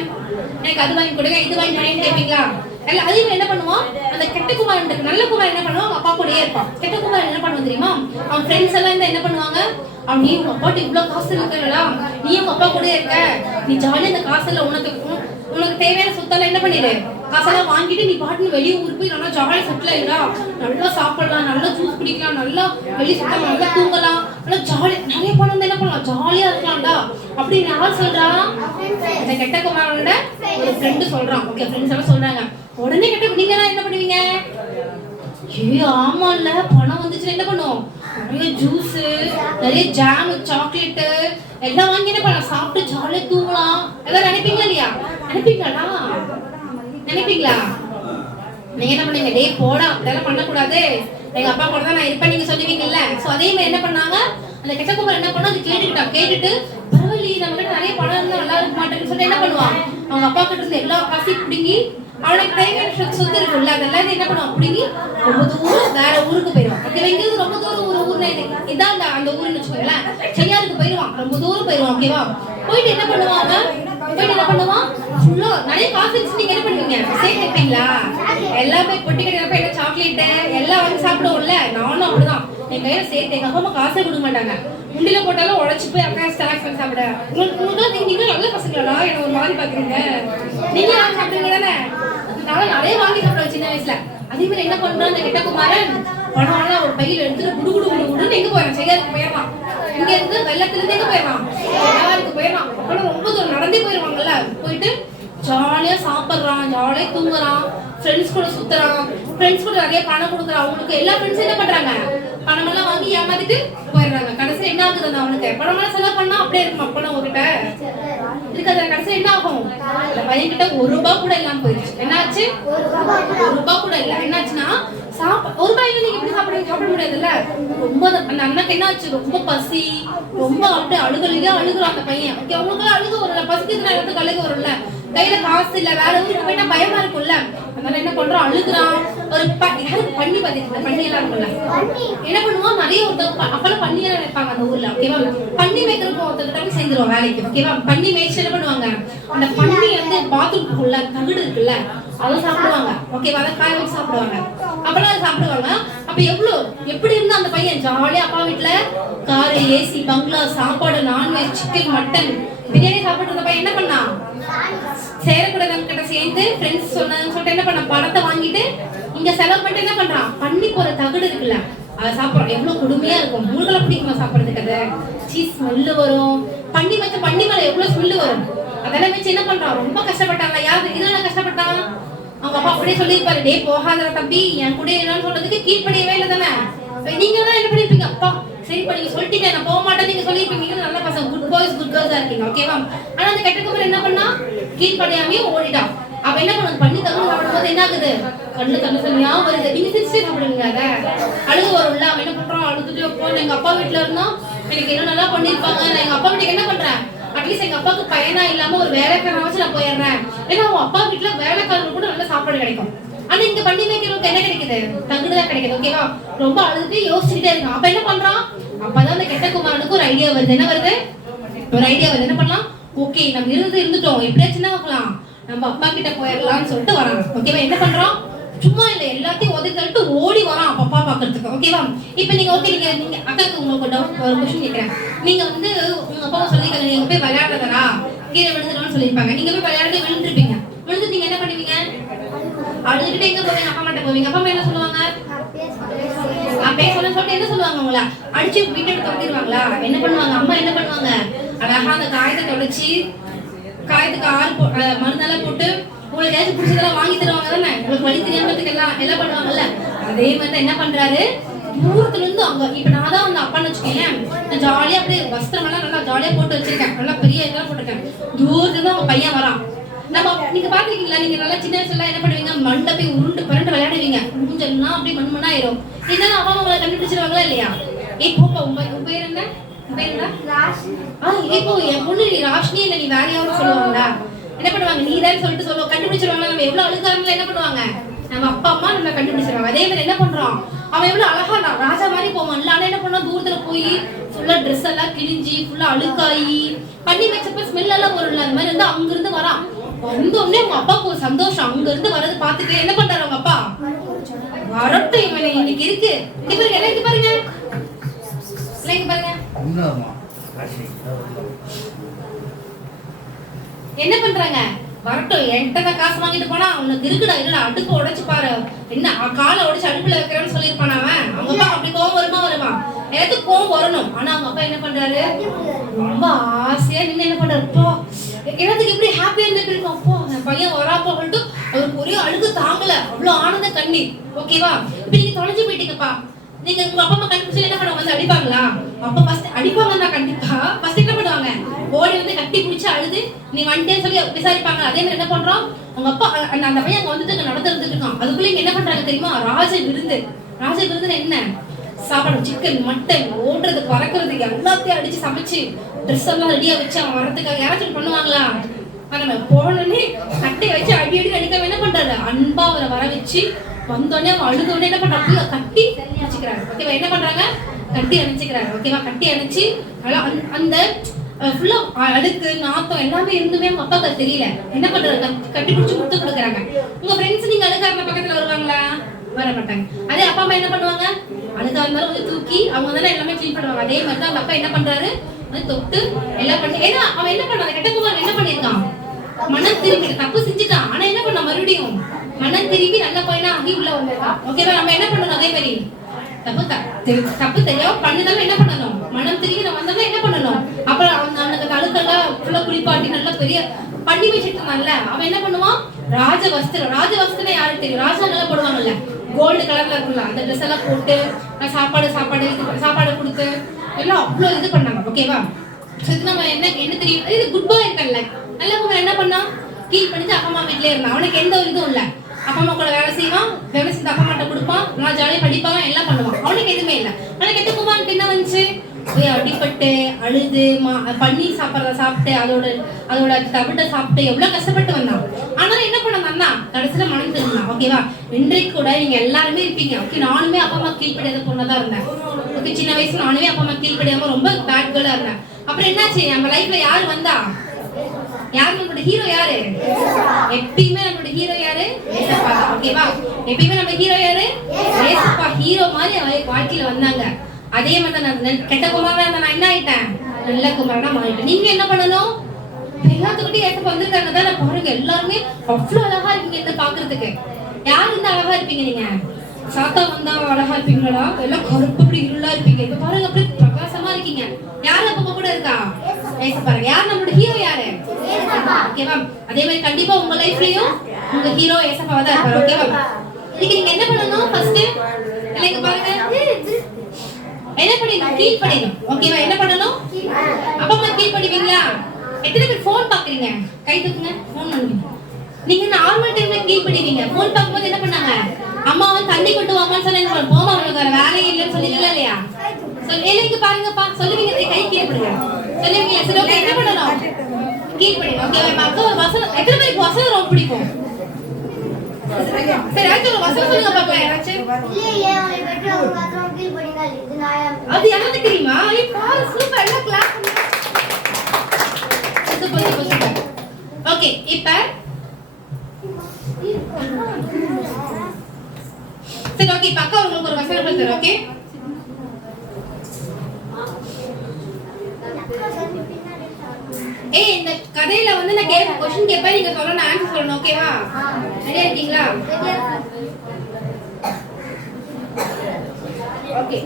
எனக்கு அது வாங்கி கொடுங்க, இது வாங்கி கொடுங்கன்னு கேட்பீங்களா? இல்ல, அதையும் என்ன பண்ணுவான்? அந்த கெட்ட குமாரன் நல்ல குமாரன் என்ன பண்ணுவான்? அவங்க அப்பா கூடயே இருப்பான். கெட்ட குமாரன் என்ன பண்ணுவான் தெரியுமா? அவன் ஃப்ரெண்ட்ஸ் எல்லாம் இருந்தா என்ன பண்ணுவாங்க? அவன் நீ உங்க அப்பாட்டு இவ்வளவு காசு இருக்கலடா, நீ உங்க அப்பா கூட இருக்க, நீ ஜாலியா இந்த காசுல உனக்கு தேவையான சொத்தெல்லாம் என்ன பண்ணிடு, காசெல்லாம் வாங்கிட்டு நீ பாட்டு வெளியே ஊருக்கு போய் நல்லா ஜாலியா செட்டில் ஆயிடா, நல்லா சாப்பிடலாம், நல்லா ஜூஸ் குடிக்கலாம், நல்லா வெளியே சுத்தலாம், நல்லா தூங்கலாம், நல்லா ஜாலியா நிறைய பணம் வந்து என்ன பண்ணலாம், ஜாலியா இருக்கலாம்டா அப்படின்னு யார் சொல்றா? இந்த கெட்ட குமாரோட ஒரு ஃப்ரெண்டு சொல்றான். ஓகே, ஃப்ரெண்ட்ஸ் எல்லாம் சொல்றாங்க. உடனே கெட்ட நீங்க எல்லாம் என்ன பண்ணுவீங்க? ஆமா இல்ல, பணம் வந்துச்சுன்னா என்ன பண்ணுவோம்? நிறைய ஜூஸ், நிறைய ஜாம், சாக்லேட் எல்லாம் வாங்கி என்ன பண்ணலாம், சாப்பிட்டு ஜாலியா தூங்கலாம். எல்லாம் நினைப்பீங்களா இல்லையா? நினைப்பீங்களா? நினைப்பீங்களா? நீங்க என்ன பண்ணீங்க? டே போடா, அப்படியெல்லாம் பண்ணக்கூடாது, எங்க அப்பா கூட தான் நான் இருப்பேன் நீங்க சொல்லுவீங்கல்ல. சோ அதே மாதிரி என்ன பண்ணாங்க, அந்த கெட்ட குமார் என்ன பண்ணா, அது கேட்டுட்டு பரவாயில்லையே நம்ம கிட்ட நிறைய பணம் இருந்தா நல்லா இருக்க மாட்டேன்னு சொல்லி என்ன பண்ணுவான், அவங்க அப்பா கிட்ட இருந்து எல்லா காசையும் பிடுங்கி, அவனுக்கு டைம் சொத்து இருக்குல்ல அதெல்லாம் என்ன பண்ணுவான், பிடுங்கி ரொம்ப தூரம் வேற ஊருக்கு போயிடுவான். ஓகேவா? இங்கிருந்து ரொம்ப தூரம் ஒரு ஊர்ல இதான் அந்த ஊர்னு வச்சுக்கோங்களேன், செய்யாருக்கு போயிடுவான், ரொம்ப தூரம் போயிடுவான். ஓகேவா? போயிட்டு என்ன பண்ணுவாங்க, போயிட்டு என்ன பண்ணுவான், ஃபுல்லா நிறைய காசு வச்சு நீங்க என்ன பண்ணுவீங்க, சேர்த்து வைப்பீங்களா? எல்லாமே பொட்டி கடையில என்ன சாக்லேட் எல்லாம் வாங்கி சாப்பிடுவோம்ல, நானும் அப்படிதான். என் கையில சேர்த்து எங்க அப்பா அம்மா காசே கொடுக்க மாட்டாங்க, உண்டில போட்டாலும் உழைச்சு போய் அக்கா ஸ்டாக்ஸ் பண்ணி சாப்பிட. உங்களுக்கு நீங்க நல்ல பசங்களா என்ன ஒரு மாதிரி பாக்குறீங்க, நீங்க யாரும் சாப்பிடுங்க தானே, அதனால நிறைய வாங்கி சாப்பிடுவோம் சின்ன வயசுல. அதே மாதிரி என்ன பண்றான் அந்த கெட்ட குமாரன், பணம் ஒரு பையில எடுத்துட்டு குடுகுடுன்னு எங்க போயிடறான், செய்யாருக்கு போயிடறான். இங்க இருந்து வெள்ளத்துல இருந்து எங்க போயிடறான், செய்யாருக்கு போயிடறான். அப்புறம் ரொம்ப தூரம் நடந்தே போயிருவாங்கல்ல, போயிட்டு ஜாலியா சாப்பிடுறான், ஜாலியா தூங்குறான், ஃப்ரெண்ட்ஸ் கூட சுத்துறான், ஃப்ரெண்ட்ஸ் கூட நிறைய பணம் கொடுக்குறான். அவங்களுக்கு எல்லா ஃப்ரெண்ட்ஸும் என்ன பண்றாங்க, பணம் எல்லாம் வாங்கி ஏமாத்திட்டு போயிடுறாங்க. கடைசியில் என்ன ஆகுது, அந்த அவனுக்கு பணம் எல்லாம் செலவு பண்ணா அப்படியே இருக்குமா, பணம் உங்ககிட்ட இருக்காது. கடைசியில் என்ன ஆகும், அந்த பையன் கிட்ட ₹1 கூட இல்லாம போயிடுச்சு. என்னாச்சு, ₹1 கூட இல்ல. என்னாச்சுன்னா ₹1 நீங்க எப்படி சாப்பிட முடியாதுல்ல. ரொம்ப அந்த அண்ணனுக்கு என்ன ஆச்சு, ரொம்ப பசி, ரொம்ப அப்படியே அழுகுறான் அந்த பையன். ஓகே, அவங்களுக்கு அழுக வரல, பசிக்குதுன்னா எல்லாத்துக்கும் அழுக வரும்ல, கையில காசு இல்ல, வேற ஊருக்கு போயிட்டா பயமா இருக்கும்ல, அதனால என்ன பண்றோம், அழுகுறான். ஒரு யாருக்கு பண்ணி பாத்தீங்கன்னா பண்ணி எல்லாம் இருக்கும்ல, என்ன பண்ணுவோம், நிறைய ஒருத்தர் அப்பெல்லாம் பண்ணி எல்லாம் வைப்பாங்க அந்த ஊர்ல. ஓகேவா? பண்ணி மேய்க்கிறப்போ ஒருத்தர்கிட்ட போய் சேர்ந்துருவோம் வேலைக்கு. ஓகேவா? பண்ணி மேய்ச்சி என்ன பண்ணுவாங்க, அந்த பண்ணி வந்து பாத்ரூம்க்குள்ள தகுடு இருக்குல்ல அதை சாப்பிடுவாங்க. ஓகேவா? அதை காய வச்சு சாப்பிடுவாங்க. அப்பெல்லாம் அதை சாப்பிடுவாங்க. அப்ப எப்படி இருந்தா அந்த பையன் ஜாலியா அப்பா வீட்டுல காரு, ஏசி, பங்களா, சாப்பாடு, நான்வெஜ், சிக்கன், மட்டன், பிரியாணி சாப்பிட்டு இருந்த பையன் என்ன பண்ணா, சேரக்கூடாது கிட்ட சேர்ந்து ஃப்ரெண்ட்ஸ் சொன்னாங்கன்னு சொல்லிட்டு என்ன பண்ண, பணத்தை வாங்கிட்டு இங்க செலவு பண்ணிட்டு என்ன பண்றான், பண்ணி போற தகுடு இருக்குல்ல அதை சாப்பிடுறோம். எவ்வளவு கொடுமையா இருக்கும், முழுகளை பிடிக்குமா சாப்பிடுறதுக்கு, அது சீஸ் ஸ்மெல்லு வரும், பண்ணி மேல எவ்வளவு ஸ்மெல்லு வரும், அதெல்லாம் வச்சு என்ன பண்றான், ரொம்ப கஷ்டப்பட்டாங்க. யாரு இதெல்லாம் கஷ்டப்பட்டான், அவங்க அப்பா அப்படியே சொல்லியிருப்பாரு, டே போகாத தம்பி என் கூட என்னன்னு சொல்றதுக்கு கீழ்படியவே இல்லை தானே. நீங்க தான் என்ன பண்ணிருப்பீங்க, அப்பா சரிப்பா நீங்க சொல்லிட்டீங்க நான் போக மாட்டேன்னு நீங்க சொல்லிருப்பீங்க, நல்ல பசங்க, குட் பாய்ஸ் குட் கேர்ள்ஸா இருக்கீங்க. ஓகேவா? ஆனா அந்த கெட்ட குமாரன் என்ன பண்ணா, கீழ்படியாமே ஓடிட்டான். அவ என்ன பண்ணு, பண்ணி தகுந்து சாப்பிடும்போது என்ன ஆகுது, கண்ணு தண்ணியா வருது. நீங்க சிரிச்சு சாப்பிடுவீங்க, அத அழுகு வரும்ல. அவன் என்ன பண்றான், அழுதுட்டு போன எங்க அப்பா வீட்டுல இருந்தோம், எனக்கு என்ன நல்லா பண்ணிருப்பாங்க, நான் எங்க அப்பா வீட்டுக்கு என்ன பண்றேன், அட்லீஸ்ட் எங்க அப்பாவுக்கு பையனா இல்லாம ஒரு வேலைக்காரன் வச்சு நான் போயிடுறேன். ஏன்னா அவன் அப்பா வீட்டுல வேலைக்காரங்க கூட நல்ல சாப்பாடு கிடைக்கும். ஆனா இங்க பண்ணி வைக்கிறவங்க என்ன கிடைக்குது, தகுடுதான் கிடைக்குது. ஓகேவா? ரொம்ப அழுதுட்டு யோசிச்சுட்டே இருக்கான். அப்ப என்ன பண்றான், அப்பதான் அந்த கெட்ட குமாரனுக்கு ஒரு ஐடியா வருது. என்ன வருது, ஒரு ஐடியா வருது. என்ன பண்ணலாம், ஓகே நம்ம இருந்துட்டோம், எப்படியாச்சும் என்ன ஆகலாம், நம்ம அப்பா கிட்ட போயிடலாம்னு சொல்லிட்டு வராங்க. ஓகேவா? என்ன பண்றோம், சும்மா இல்ல எல்லாத்தையும் உதவி தள்ளிட்டு ஓடி வரான் அப்பா பாக்குறதுக்கு. ஓகேவா? இப்ப நீங்க ஓகே நீங்க அக்காக்கு உங்களுக்கு டவுட் ஒரு கொஸ்டின் கேட்கிறேன். நீங்க வந்து உங்க அப்பா சொல்லிருக்காங்க நீங்க போய் விளையாடுறதா, கீழே விழுந்துருவான்னு சொல்லியிருப்பாங்க. நீங்க போய் விளையாடுறது விழுந்துருப்பீங்க. விழுந்து நீங்க என்ன பண்ணுவீங்க, அழுதுகிட்டு எங்க போவீங்க, அப்பா கிட்ட போவீங்க. அப்பா என்ன சொல்லுவாங்க, அப்பயே சொல்லிட்டு என்ன சொல்லுவாங்க, உங்களை அடிச்சு வீட்டை துரத்திடுவாங்களா, என்ன பண்ணுவாங்க, அம்மா என்ன பண்ணுவாங்க, அழகா அந்த காயத்தை தொலைச்சி காயத்துக்கு மருந்தெல்லாம் போட்டு உங்களுக்கு ஏதாச்சும் பிடிச்சதெல்லாம் வாங்கி தருவாங்க தானே, உங்களுக்கு வழி தெரியாமத்துக்கு எல்லாம் பண்ணுவாங்கல்ல. அதே மாதிரி தான் என்ன பண்றாரு, தூரத்துல இருந்து அவங்க இப்ப நான் தான் வந்து அப்பான்னு வச்சுக்கேன், நான் ஜாலியா அப்படியே வஸ்திரம் எல்லாம் நல்லா ஜாலியா போட்டு வச்சிருக்கேன், நல்லா பெரிய இதெல்லாம் போட்டிருக்கேன். தூரத்துல இருந்து அவங்க பையன் வரான். நம்ம நீங்க பாத்துருக்கீங்களா, நீங்க நல்லா சின்ன வயசுல என்ன பண்ணுவீங்க, மண்டை போய் உருண்டு பரண்டு விளையாடுவீங்க, மூஞ்செல்லாம் அப்படியே மண்மண்ணாயிரும். இதெல்லாம் அப்பா அம்மா கண்டுபிடிச்சிருவாங்களா இல்லையா? இப்போ உன் பேர் என்ன, இப்போ என் பொண்ணு நீ ராஷ்னி இல்ல நீ வேற யாரும் சொல்லுவாங்களா, என்ன பண்ணுவாங்க, நீ தான் சொல்லிட்டு சொல்லுவோம், கண்டுபிடிச்சிருவாங்க. நம்ம எவ்வளவு அழுக்காரங்களா என்ன பண்ணுவாங்க, நம்ம அப்பா அம்மா நம்ம கண்டுபிடிச்சிருவாங்க. அதே மாதிரி என்ன பண்றோம், அவன் எவ்வளவு அழகா ராஜா மாதிரி போவான், இல்ல என்ன பண்ணா தூரத்துல போய் ஃபுல்லா ட்ரெஸ் எல்லாம் கிழிஞ்சி ஃபுல்லா அழுக்காயி பண்ணி வச்சப்ப ஸ்மெல் எல்லாம் வரும்ல, அந்த மாதிரி வந்து அங்க இருந்து வரான். வந்தோடனே உங்க அப்பாவுக்கு ஒரு சந்தோஷம், அங்க இருந்து வரது பாத்துட்டு என்ன பண்றாரு அவங்க அப்பா, வரட்டும் இவனை இன்னைக்கு இருக்கு, இங்க பாருங்க எல்லாம் இங்க பாருங்க, எல்லாம் இங்க பாருங்க. என்ன பண்றாங்க, வரட்டும் என்கிட்ட காசு வாங்கிட்டு போனா அவனுக்கு இருக்குடா, இல்லடா அடுப்பு உடைச்சு பாரு, என்ன காலை உடைச்சு அடுப்புல வைக்கிறேன்னு சொல்லியிருப்பான் அவன். அவங்க அப்பா அப்படி கோவம் வருமா, எல்லாத்துக்கும் கோவம் வரணும். ஆனா அவங்க அப்பா என்ன பண்றாரு, ரொம்ப ஆசையா நின்று என்ன பண்றாரு, அப்பா எல்லாத்துக்கு எப்படி ஹாப்பியா இருந்துட்டு இருக்கோம், அப்போ என் பையன் வராப்போ சொல்லிட்டு அவருக்கு ஒரே அழுகு தாங்கல, அவ்வளவு ஆனந்த கண்ணீர். ஓகேவா, இப்ப நீங்க தொலைஞ்சு போயிட்டீங்கப்பா, நீங்க உங்க அப்பா அம்மா கண்டுபிடிச்சு என்ன பண்ணுவாங்க, வந்து அடிப்பாங்களா, அப்பா ஃபர்ஸ்ட் அடிப்பாங்கன்னா கண்டிப்பா ஃபர்ஸ்ட் என்ன பண்ணுவாங்க, ஓடி வந்து கட்டி பிடிச்சு அழுது நீ வந்துட்டேன்னு சொல்லி விசாரிப்பாங்க. அதே மாதிரி என்ன பண்றோம், உங்க அப்பா அந்த பையன் அங்க வந்துட்டு நடந்துட்டு இருக்கான், அதுக்குள்ள இங்க என்ன பண்றாங்க தெரியுமா, ராஜ விருந்துன்னு என்ன சாப்பாடு, சிக்கன் மட்டன் ஓடுறது பறக்கிறது எல்லாத்தையும் அடிச்சு சமைச்சு ட்ரெஸ் எல்லாம் ரெடியா வச்சு அவன் வரதுக்காக யாராச்சும் பண்ணுவாங்களா, நம்ம போனோடனே கட்டை வச்சு அடி அடிக்காம என்ன பண்றாரு, அன்பா அவரை வர வச்சு வந்தோடனே அவன் அழுதோடனே என்ன பண்றாங்க, கட்டி அணைச்சிக்கிறாரு. ஓகேவா, என்ன பண்றாங்க, கட்டி அணைச்சிக்கிறாரு. ஓகேவா, கட்டி அணைச்சு அந்த ஃபுல்லா அழுக்கு நாத்தம் எல்லாமே இருந்துமே அவங்க அப்பாவுக்கு தெரியல, என்ன பண்றாரு, கட்டி பிடிச்சு முத்து கொடுக்குறாங்க. உங்க ஃப்ரெண்ட்ஸ் நீங்க அழுக்காரன பக்கத்துல வருவாங்களா, வர மாட்டாங்க. அதே அப்பா அம்மா என்ன பண்ணுவாங்க, அழுக்கா இருந்தாலும் வந்து தூக்கி அவங்க தானே எல்லாமே க்ளீன் பண்ணுவாங்க. அதே மாதிரி தான் அந்த அப்பா என்ன பண்றாரு, வந்து தொட்டு எல்லாம் பண்ணி, ஏன்னா அவன் என்ன பண்ணான், கெட்ட குமாரன் என்ன பண்ணிருக்கான், மனம் திரும்பி தப்பு செஞ்சுட்டான். ஆனா என்ன பண்ண, மறுபடியும் மனம் திரும்பி நல்ல பையனா ஆகி உள்ள வந்திருக்கான். ஓகேவா, நம்ம என்ன பண்ணணும், அதே மாதிரி தப்பு தெரியாம பண்ணுதாலும் என்ன பண்ணணும், மனம் திரும்பி நம்ம வந்தோம்னா என்ன பண்ணணும், அப்புறம் அவனுக்கு அழுக்கெல்லாம் ஃபுல்லா குளிப்பாட்டி நல்லா பெரிய பண்ணி வச்சுட்டு இருந்தான்ல, அவன் என்ன பண்ணுவான், ராஜவஸ்திரம் யாருக்கு தெரியும், ராஜாங்கெல்லாம் போடுவாங்கல்ல கோல்டு கலர்ல இருக்குல்ல, அந்த ட்ரெஸ் எல்லாம் போட்டு சாப்பாடு கொடுத்து எல்லாம் அவ்வளோ இது பண்ணாங்க. ஓகேவா, நம்ம என்ன தெரியும், இது குட் பாய் இருக்கல்ல, நல்ல குமார் என்ன பண்ணா, கீழ் பண்ணிட்டு அப்பா அம்மா வீட்லயே இருந்தான், அவனுக்கு எந்த ஒரு இதுவும் இல்லை, அப்பா அம்மா கூட வேலை செய்வான், வேலை செஞ்சு அப்பா அம்மாட்ட கொடுப்பான், நல்லா ஜாலியாக படிப்பான், எல்லாம் பண்ணுவான், அவனுக்கு எதுவுமே இல்லை. ஆனால் கெட்ட குமாருக்கு என்ன வந்துச்சு, போய் அடிப்பட்டு அழுது பன்னீர் சாப்பிட்டு அதோட தவிட்ட சாப்பிட்டு எவ்வளவு கஷ்டப்பட்டு வந்தான். ஆனாலும் என்ன பண்ணான்னா கடைசியில மனம் திருந்தான். ஓகேவா, இன்றைக்கு கூட நீங்க எல்லாருமே இருப்பீங்க. ஓகே, நானுமே அப்பா அம்மா கீழ்படியாத பொண்ணாதான் இருந்தேன். ஓகே, சின்ன வயசுல நானுமே அப்பா அம்மா கீழ்படியாம ரொம்ப பேட் கேர்லா இருந்தேன். அப்புறம் என்னாச்சு, நம்ம லைஃப்ல யாரு வந்தா, யாரு நம்மளோட ஹீரோ, யாரு எப்பயுமே நம்மளோட ஹீரோ யாரு, ஏசப்பா. ஓகேவா, எப்பயுமே நம்ம ஹீரோ யாரு, ஏசப்பா. ஹீரோ மாதிரி வாழ்க்கையில வந்தாங்க. அதே மாதிரி நான் கெட்ட குமாரனா இருந்தா நான் என்ன ஆயிட்டேன், நல்ல குமாரனா மாறிட்டேன். நீங்க என்ன பண்ணணும், எல்லாத்துக்கிட்டையும் ஏசப்பா வந்திருக்காங்க தான் பாருங்க, எல்லாருமே அவ்வளவு அழகா இருக்கீங்க என்ன பாக்குறதுக்கு. யாரு இருந்தா அழகா இருப்பீங்க, நீங்க சாத்தா வந்தா அழகா இருப்பீங்களா, எல்லாம் கருப்பு அப்படி இருளா இருப்பீங்க. இப்ப பாருங்க அப்படி பிரகாசமா இருக்கீங்க. யாரு அப்பா கூட இருக்கா, ஏசப்பா. யார் நம்மளோட ஹீரோ, யாரு, ஓகேவா. அதே மாதிரி கண்டிப்பா உங்க லைஃப்லயும் உங்க ஹீரோ ஏசப்பாவா தான் இருப்பாரு. ஓகேவா, இன்னைக்கு நீங்க என்ன பண்ணணும், ஃபர்ஸ்ட் இல்லைங்க பாருங்க, என்ன பண்ணணும், கீழ் படிக்கணும். ஓகேவா, என்ன பண்ணணும், அப்பா அம்மா கீழ் படிவீங்களா. எத்தனை பேர் போன் பாக்குறீங்க, கை தூக்குங்க, போன் பண்ணுவீங்க. நீங்க நார்மல் டைம்ல கீழ் படிவீங்க, போன் பார்க்கும்போது என்ன பண்ணாங்க, அம்மா வந்து தண்ணி கொண்டு வாங்கன்னு சொன்னாங்க, போமா உங்களுக்கு வேற வேலையே இல்லைன்னு சொல்லுவீங்களா இல்லையா, சொல்லுங்க பாருங்கப்பா, சொல்லுவீங்க, கை கீழ் படுங்க சொல்லுவீங்களா. சரி, ஓகே, என்ன பண்ணணும், கீழ் படிங்க. ஓகேவா, அக்கா ஒரு வசனம், எத்தனை பேருக்கு வசனம் ரொம்ப பிடிக்கும், சரி அடுத்து ஒரு வசனம் சொல்லுங்க பாக்கலாம் யாராச்சும். அது எனக்கு தெரியுமா, பாரு சூப்பர், எல்லாம் கிளாஸ் பண்ணுங்க. சூப்பர். ஓகே, இப்ப சரி, ஓகே, பக்கா உங்களுக்கு ஒரு வசனம் சொல்றேன். ஓகே, இந்த கதையில வந்து நான் क्वेश्चन கேட்பேன், நீங்க சொல்லணும், ஆன்சர் சொல்லணும். ஓகேவா, ரெடியா இருக்கீங்களா? Okay,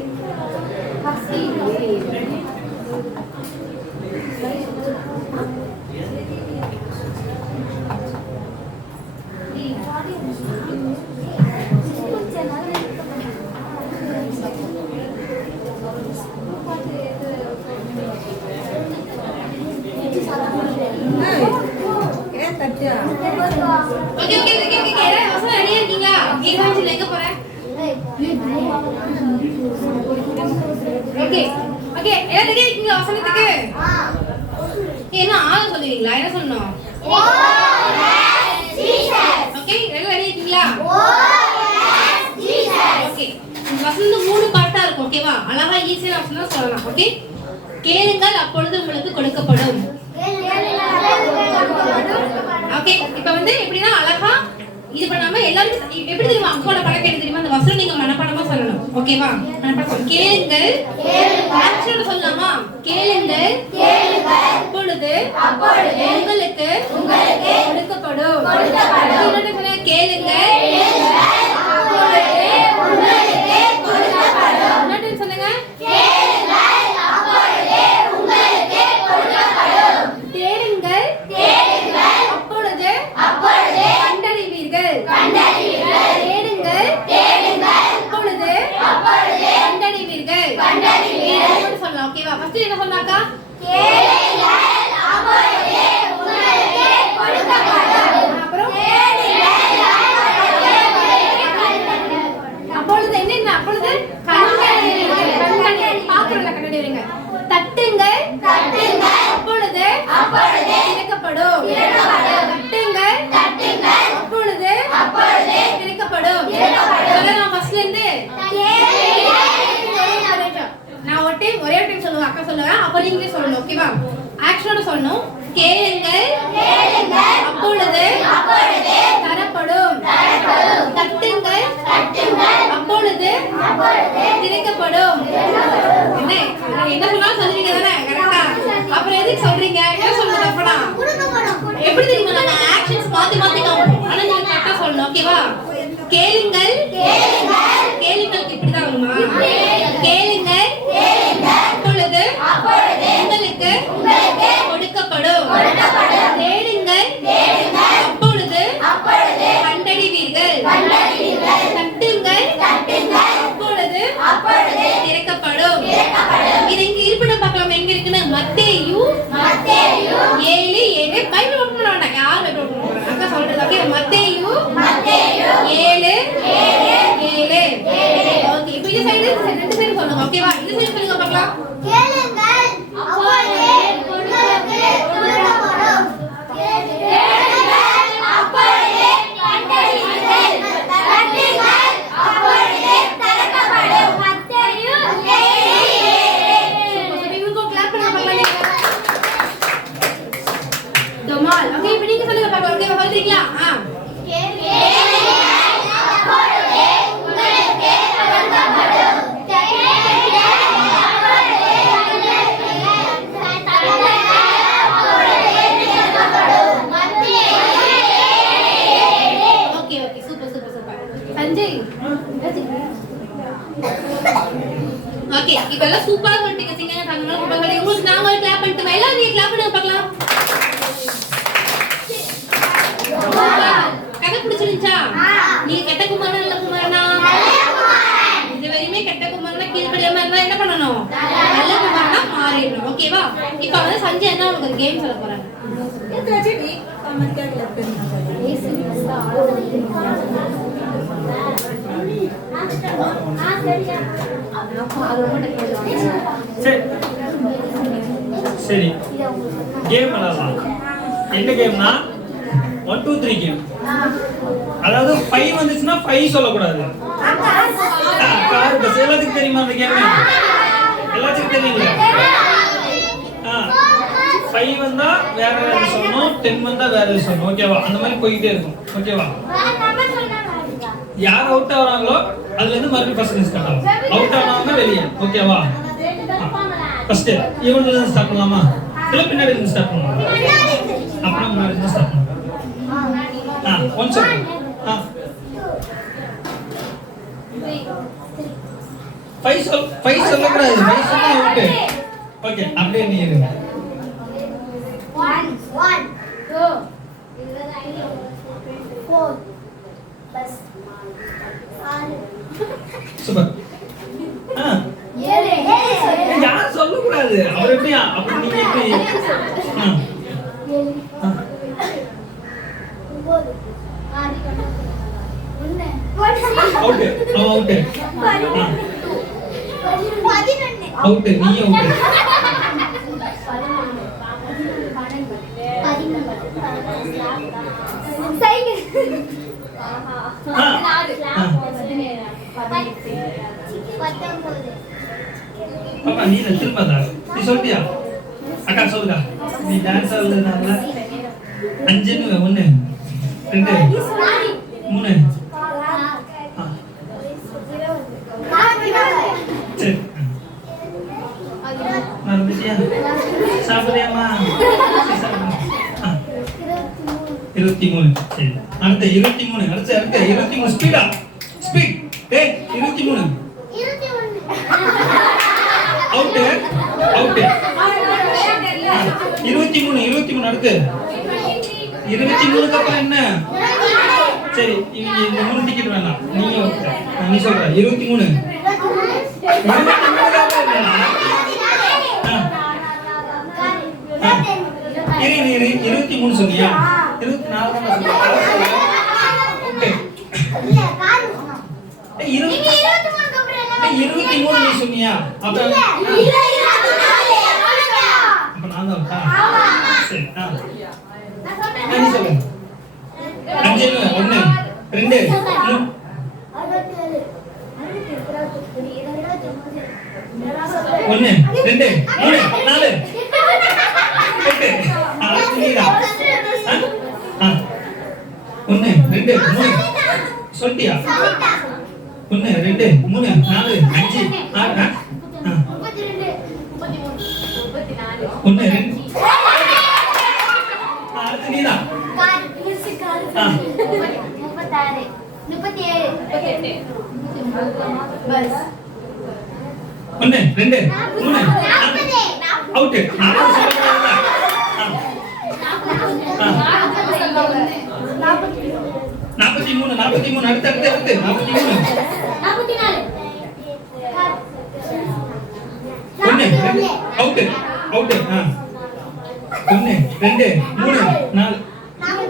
okay okay okay okay வசனம் ரெடியா இருக்கீங்களா? எக்ஸாம்ஸ்ல எங்க போற? ஓகே ஓகே எல்லாம் ரெடியா இருக்கீங்களா வசனத்துக்கு? என்ன ஆள சொல்லுவீங்களா? என்ன சொல்லணும்? ஓகே எல்லாம் ரெடியா இருக்கீங்களா? ஓகே வசனம் 3 பார்ட்டா இருக்கும். ஓகேவா? அழகா ஈஸியா வசனம் சொல்லலாம். ஓகே கேளுங்கள் அப்பொழுது உங்களுக்கு கொடுக்கப்படும். ஓகே இப்போ வந்து எப்படின்னா அழகா இது பண்ணாம எல்லாரும் எப்படி தெரியுமா அக்கோட பழக்கம் என்ன தெரியுமா அந்த வசனம் நீங்க மனப்பாடமா சொல்லணும். ஓகேவா? மனப்பாடம் கேளுங்கள் ஆக்ஷன் சொல்லலாமா? கேளுங்கள் அப்பொழுது உங்களுக்கு கொடுக்கப்படும். கேளுங்கள் சொல்லுங்க தேடுங்கள் அப்பொழுது கண்டறிவீர்கள். தேடுங்கள் அப்பொழுது கண்டறிவீர்கள் சொல்லலாம். ஓகேவா? ஃபர்ஸ்ட் என்ன சொன்னாக்கா? அப்புறம் அப்பொழுது என்ன? அப்பொழுது கண்டறிவீர்கள். பாக்குறல கண்டறிவீங்க. தட்டுங்கள் அப்பொழுது திறக்கப்படும். தட்டுங்கள் அப்பொழுது திறக்கப்படும். சொல்லலாம் ஃபர்ஸ்ட்ல இருந்து. நான் ஒரே டைம் சொல்லுவேன். அக்கா சொல்லுவேன். அப்ப நீங்களே சொல்லணும். ஓகேவா? ஆக்ஷனோட சொல்லணும். கேளுங்கள் அப்பொழுது தரப்படும். தட்டுங்கள் அப்பொழுது திறக்கப்படும். என்ன சொன்னாலும் சொல்லுவீங்க தானே? கரெக்டா? அப்புறம் எதுக்கு சொல்றீங்க? என்ன சொல்றது? அப்பனா எப்படி தெரியுமா? நம்ம ஆக்ஷன்ஸ் மாத்தி காமிப்போம். ஆனா நீங்க கரெக்டா சொல்லணும். ஓகேவா? கேளுங்கள் கேளுங்களுக்கு இப்படிதான் வருமா? கேளுங்கள் அப்பொழுது உங்களுக்கு கொடுக்கப்படும். தேடுங்கள் அப்பொழுது கண்டறிவீர்கள். தட்டுங்கள் அப்பொழுது திறக்கப்படும். இது இங்க இருப்பிடம் பார்க்கலாம். எங்க இருக்குன்னு மத்தேயு 7:7 பைபிள் ஓபன் பண்ண வேண்டாம். யார் பைபிள் ஓபன் பண்றாங்க? அக்கா சொல்றது. ஓகே மத்தேயு 7:7 ஓகே இப்போ இந்த சைடு ரெண்டு சைடு சொல்லுங்க. ஓகேவா? இந்த சைடு சொல்லுங்க பார்க்கலாம். கேளுங்கள் அப்பொழுது உங்களுக்கு கொடுக்கப்படும். தேடுங்கள் அப்பொழுது கண்டறிவீர்கள். தட்டுங்கள் அப்பொழுது திறக்கப்படும். மத்தேயு 7:7. இவங்க கிளாப் பண்ண பார்க்கலாம். தமால். ஓகே இப்போ நீங்க சொல்லுங்க பார்க்கலாம். ஓகேவா? சொல்றீங்களா? ஓகே இப்போ எல்லாம் சூப்பரா பண்ணிட்டீங்க. சிங்கங்க தங்கங்க சூப்பரா பண்ணி உங்களுக்கு நாங்க ஒரு கிளாப் பண்ணிட்டோம். எல்லாம் நீங்க கிளாப் பண்ணுங்க பார்க்கலாம். கதை பிடிச்சிருந்துச்சா? நீங்க கெட்ட குமாரனா நல்ல குமாரனா? இது வரையுமே கெட்ட குமாரனா கீழ்ப்படியாம இருந்தா என்ன பண்ணணும்? நல்ல குமாரனா மாறிடணும். ஓகேவா? இப்போ வந்து சஞ்சய் என்ன உங்களுக்கு ஒரு கேம் சொல்ல போறாங்க. சரி கேம் விளையாடலாம். என்ன கேம்னா 1 2 3 கேம். அதாவது 5 வந்துச்சுன்னா 5 சொல்லக்கூடாது. கார் பஸ் எல்லாத்துக்கும் தெரியுமா அந்த கேம்? எல்லாத்துக்கும் தெரியுங்களா? 5 வந்தா வேற வேற சொல்லணும், 10 வந்தா வேற வேற சொல்லணும். ஓகேவா? அந்த மாதிரி போயிட்டே இருக்கும். ஓகேவா? யார் அவுட் ஆவறாங்களோ அதுல இருந்து மறுபடியும் ஃபர்ஸ்ட் ஸ்டார்ட் ஆகும். அவுட் ஆனவங்க வெளியே. ஓகேவா? ஃபர்ஸ்ட் இவன்ல இருந்து ஸ்டார்ட் பண்ணலாமா? இல்ல பின்னாடி இருந்து ஸ்டார்ட் பண்ணலாமா? அப்புறம் முன்னாடி இருந்து ஸ்டார்ட் பண்ணலாம். One second. 5 சொல்லக்கூடாது. 5 சொன்னா அவுட். ஓகே அப்படியே நீ இருங்க. 1 2 4 பஸ் 6 சூப்பர். யார் சொல்லக்கூடாது. அவர் எப்படியா அப்படி நீங்க எப்படி? 7 9 அவுட் அவன் அவுட் அவுட் நீ அவுட் பாப்பா நீ திரும்பதா நீ சொல்லியா அக்கா சொல்லுடா நீ டான்ஸ் ஆடுறதுனால 5 1 2 3 சரி நடந்துச்சியா சாப்பிடுறியாமா 23 சரி அடுத்த 23 அடுத்த 23 ஸ்பீடா ஸ்பீட் டேய் 23 அவுட் அவுட் 23 அடுத்து 23 க்கு அப்புறம் என்ன சரி இவங்க இந்த 3 டிக்கெட் வேணாம் நீ சொல்ற 23 23 சொன்னியா 24 தான் ஓகே 23 நீ சொன்னியா அப்ப நான் தான் சரி நீ சொல்லு 5 1 2 3 1 2 3 4 ஓகே நீடா 1 2 3 சொல்லியா 1 2 3 4 5 6 1 2 அடுத்து நீடா 1 2 3 அவுட் 43 அடுத்து 43 1 2 அவுட் 1 2 3 4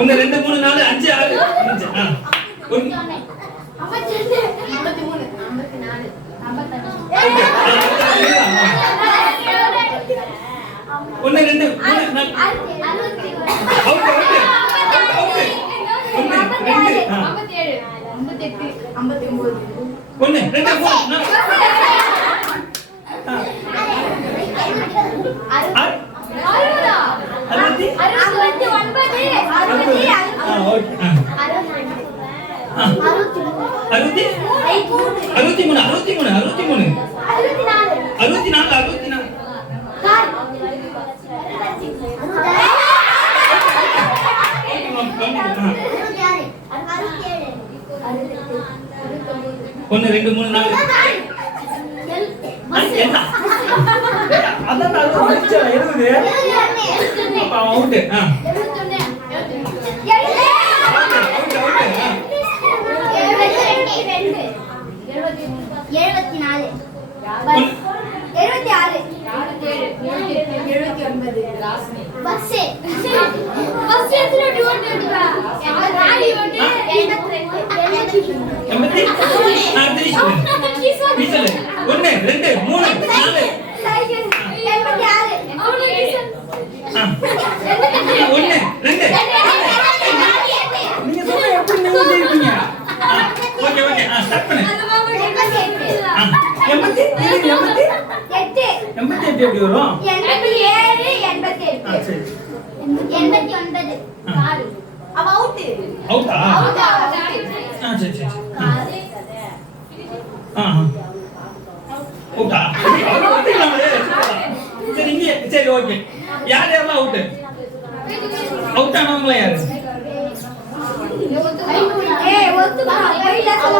1 1 2 3 4 5 6 1 1 2 3 1 2 3 4 அதான் நான் முடிச்சேன் 70 அப்ப அவுட் 88 எப்படி வரும் 87 88 சரி 89 கார் அவ அவுட் அவுட்டா சரி சரி அவுட்டா சரி இங்க சரி ஓகே யார் யாரெல்லாம் அவுட் அவுட் ஆனவங்களா யாரு ஏய் ஒத்துமா கையில சொல்ல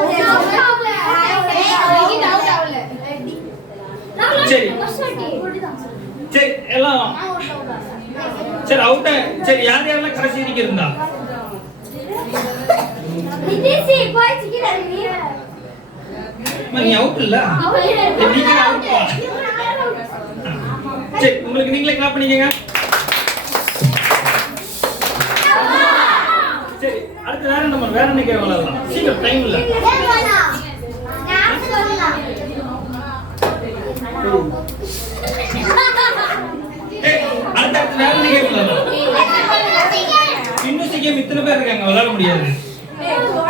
சரி சரி எல்லாம் சரி அவுட் சரி யார் யாரெல்லாம் கடைசி வரைக்கும் இருந்தா நிதிசி போய் சிக்கிறாரு நீ அவுட் இல்ல நீங்க அவுட் சரி உங்களுக்கு நீங்களே கிளாப் பண்ணிக்கங்க அடுத்து வேற என்ன கேம் விளையாடலாம்? சீக்கிரம், டைம் இல்ல. அடுத்து வேற என்ன கேம் விளையாடலாம்? இன்னும் கேம் இத்தனை பேர் இருக்காங்க, விளையாட முடியாது.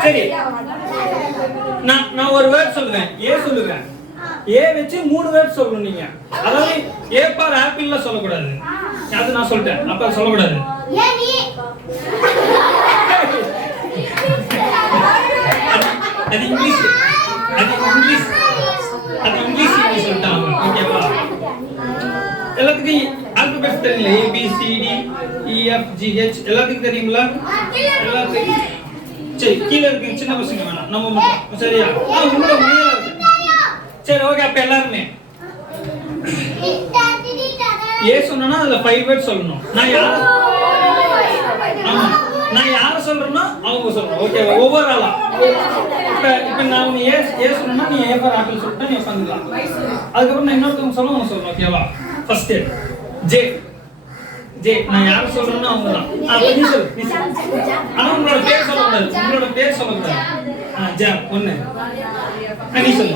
சரி, நான் ஒரு வேர்ட் சொல்லுவேன், ஏ சொல்லுவேன். ஏ வச்சு 3 வேர்ட் சொல்லணும் நீங்க. அதாவது ஏ ஃபார் ஆப்பிள்ல சொல்லக்கூடாது. அது நான் சொல்லிட்டேன், அப்ப சொல்லக்கூடாது. அது இங்கிலீஷ் சொல்லிட்டாங்க. ஓகேவா? எல்லாத்துக்கும் ஆல்பபெட்ஸ் தெரியல. A B C D E F G H எல்லாத்துக்கும் தெரியுங்களா? எல்லாத்துக்கும். சரி, கீழ இருக்கு சின்ன பசங்க வேணாம். நம்ம மட்டும். சரியா? உங்களோட முயல இருக்கு. சரி, ஓகே. அப்ப எல்லாரும் ஏ சொன்னா அதுல 5 வேர்ட் சொல்லணும். நான் யார சொல்றேனோ அவங்க சொல்லணும். ஓகேவா? ஒவ்வொரு ஆளா. இப்ப நான் ஏ சொன்னா நீ ஏ ஃபார் ஆப்பிள் சொல்லிட்டா நீ உட்காந்துக்கலாம். அதுக்கப்புறம் நான் இன்னொருத்தவங்க சொல்லணும். ஓகேவா? ஃபர்ஸ்ட் ஜே நான் யார சொல்றேனோ அவங்க தான். நீ சொல்லு. ஆனா உங்களோட பேர் சொல்லக்கூடாது. ஜாம் ஒண்ணு. நீ சொல்லு.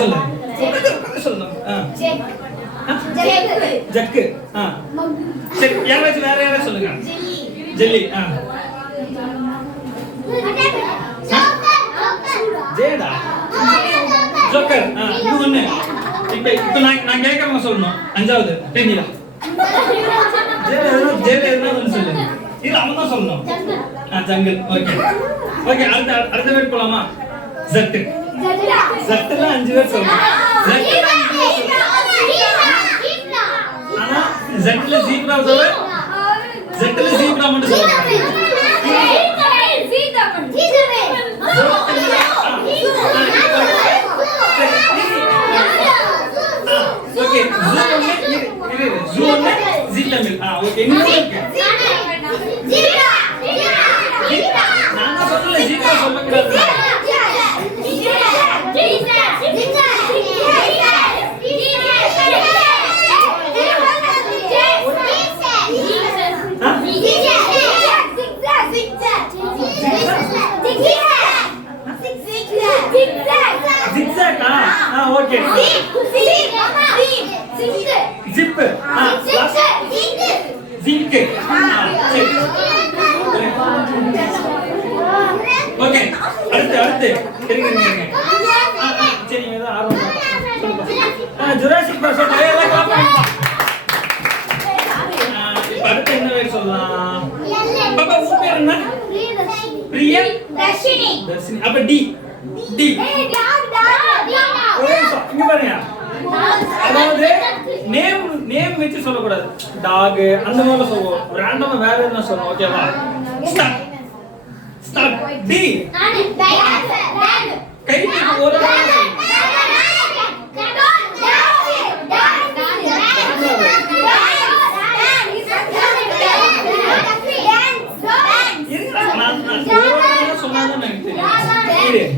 சொல்லு. உட்காந்து சொல்லணும். ஜக்கு. சரி, யாராச்சும் வேற யாராச்சும் சொல்லுங்க. ஜெல்லி. ஜேடா. ஜோக்கர். இது ஒண்ணு. இப்ப நான் கேட்கறவங்க சொல்லணும். 5வது தெரியுதா? ஜேல என்ன ஒண்ணு சொல்லுங்க. இது அவன் தான் சொல்லணும். ஜங்கல். ஓகே. அடுத்த வேர்ட் போலாமா? ஜட்டு. ஜட்டுல 5 வேர்ட் சொல்லணும். ஆனா ஜட்டுல ஜீப்ரா சொல்ல. ஜட்டுல ஜீப்ரா மட்டும் சொல்லுங்க. ஓகே. ஜூ ஜீதமிழ். ஓகே. இன்னொரு இருக்கு. நான் சொல்லல ஜீப்ரா சொல்லக்கூடாது. ஓகே. ஜிப். ஜிங்க். சரி. ஓகே. அடுத்து தெரியுங்க. சரி, நீங்க தான் ஆர்வம் சொல்லுங்க. ஜுராசிக் பார்க் சொல்லுங்க. எல்லாம் கிளாப் பண்ணுங்க. அடுத்து என்ன வேர்ட் சொல்லலாம்? பாப்பா உன் பேர் என்ன? பிரியல் தர்ஷினி. அப்ப டி. இங்க பாருங்க. அதாவது நேம் வச்சு சொல்லக்கூடாது. டாக் அந்த மாதிரி சொல்லுவோம். ரேண்டமா வேற என்ன சொல்லுவோம். ஓகேவா? ஸ்டார்ட். டி. கைக்கு ஒரு சொன்னாதான் எனக்கு தெரியும்.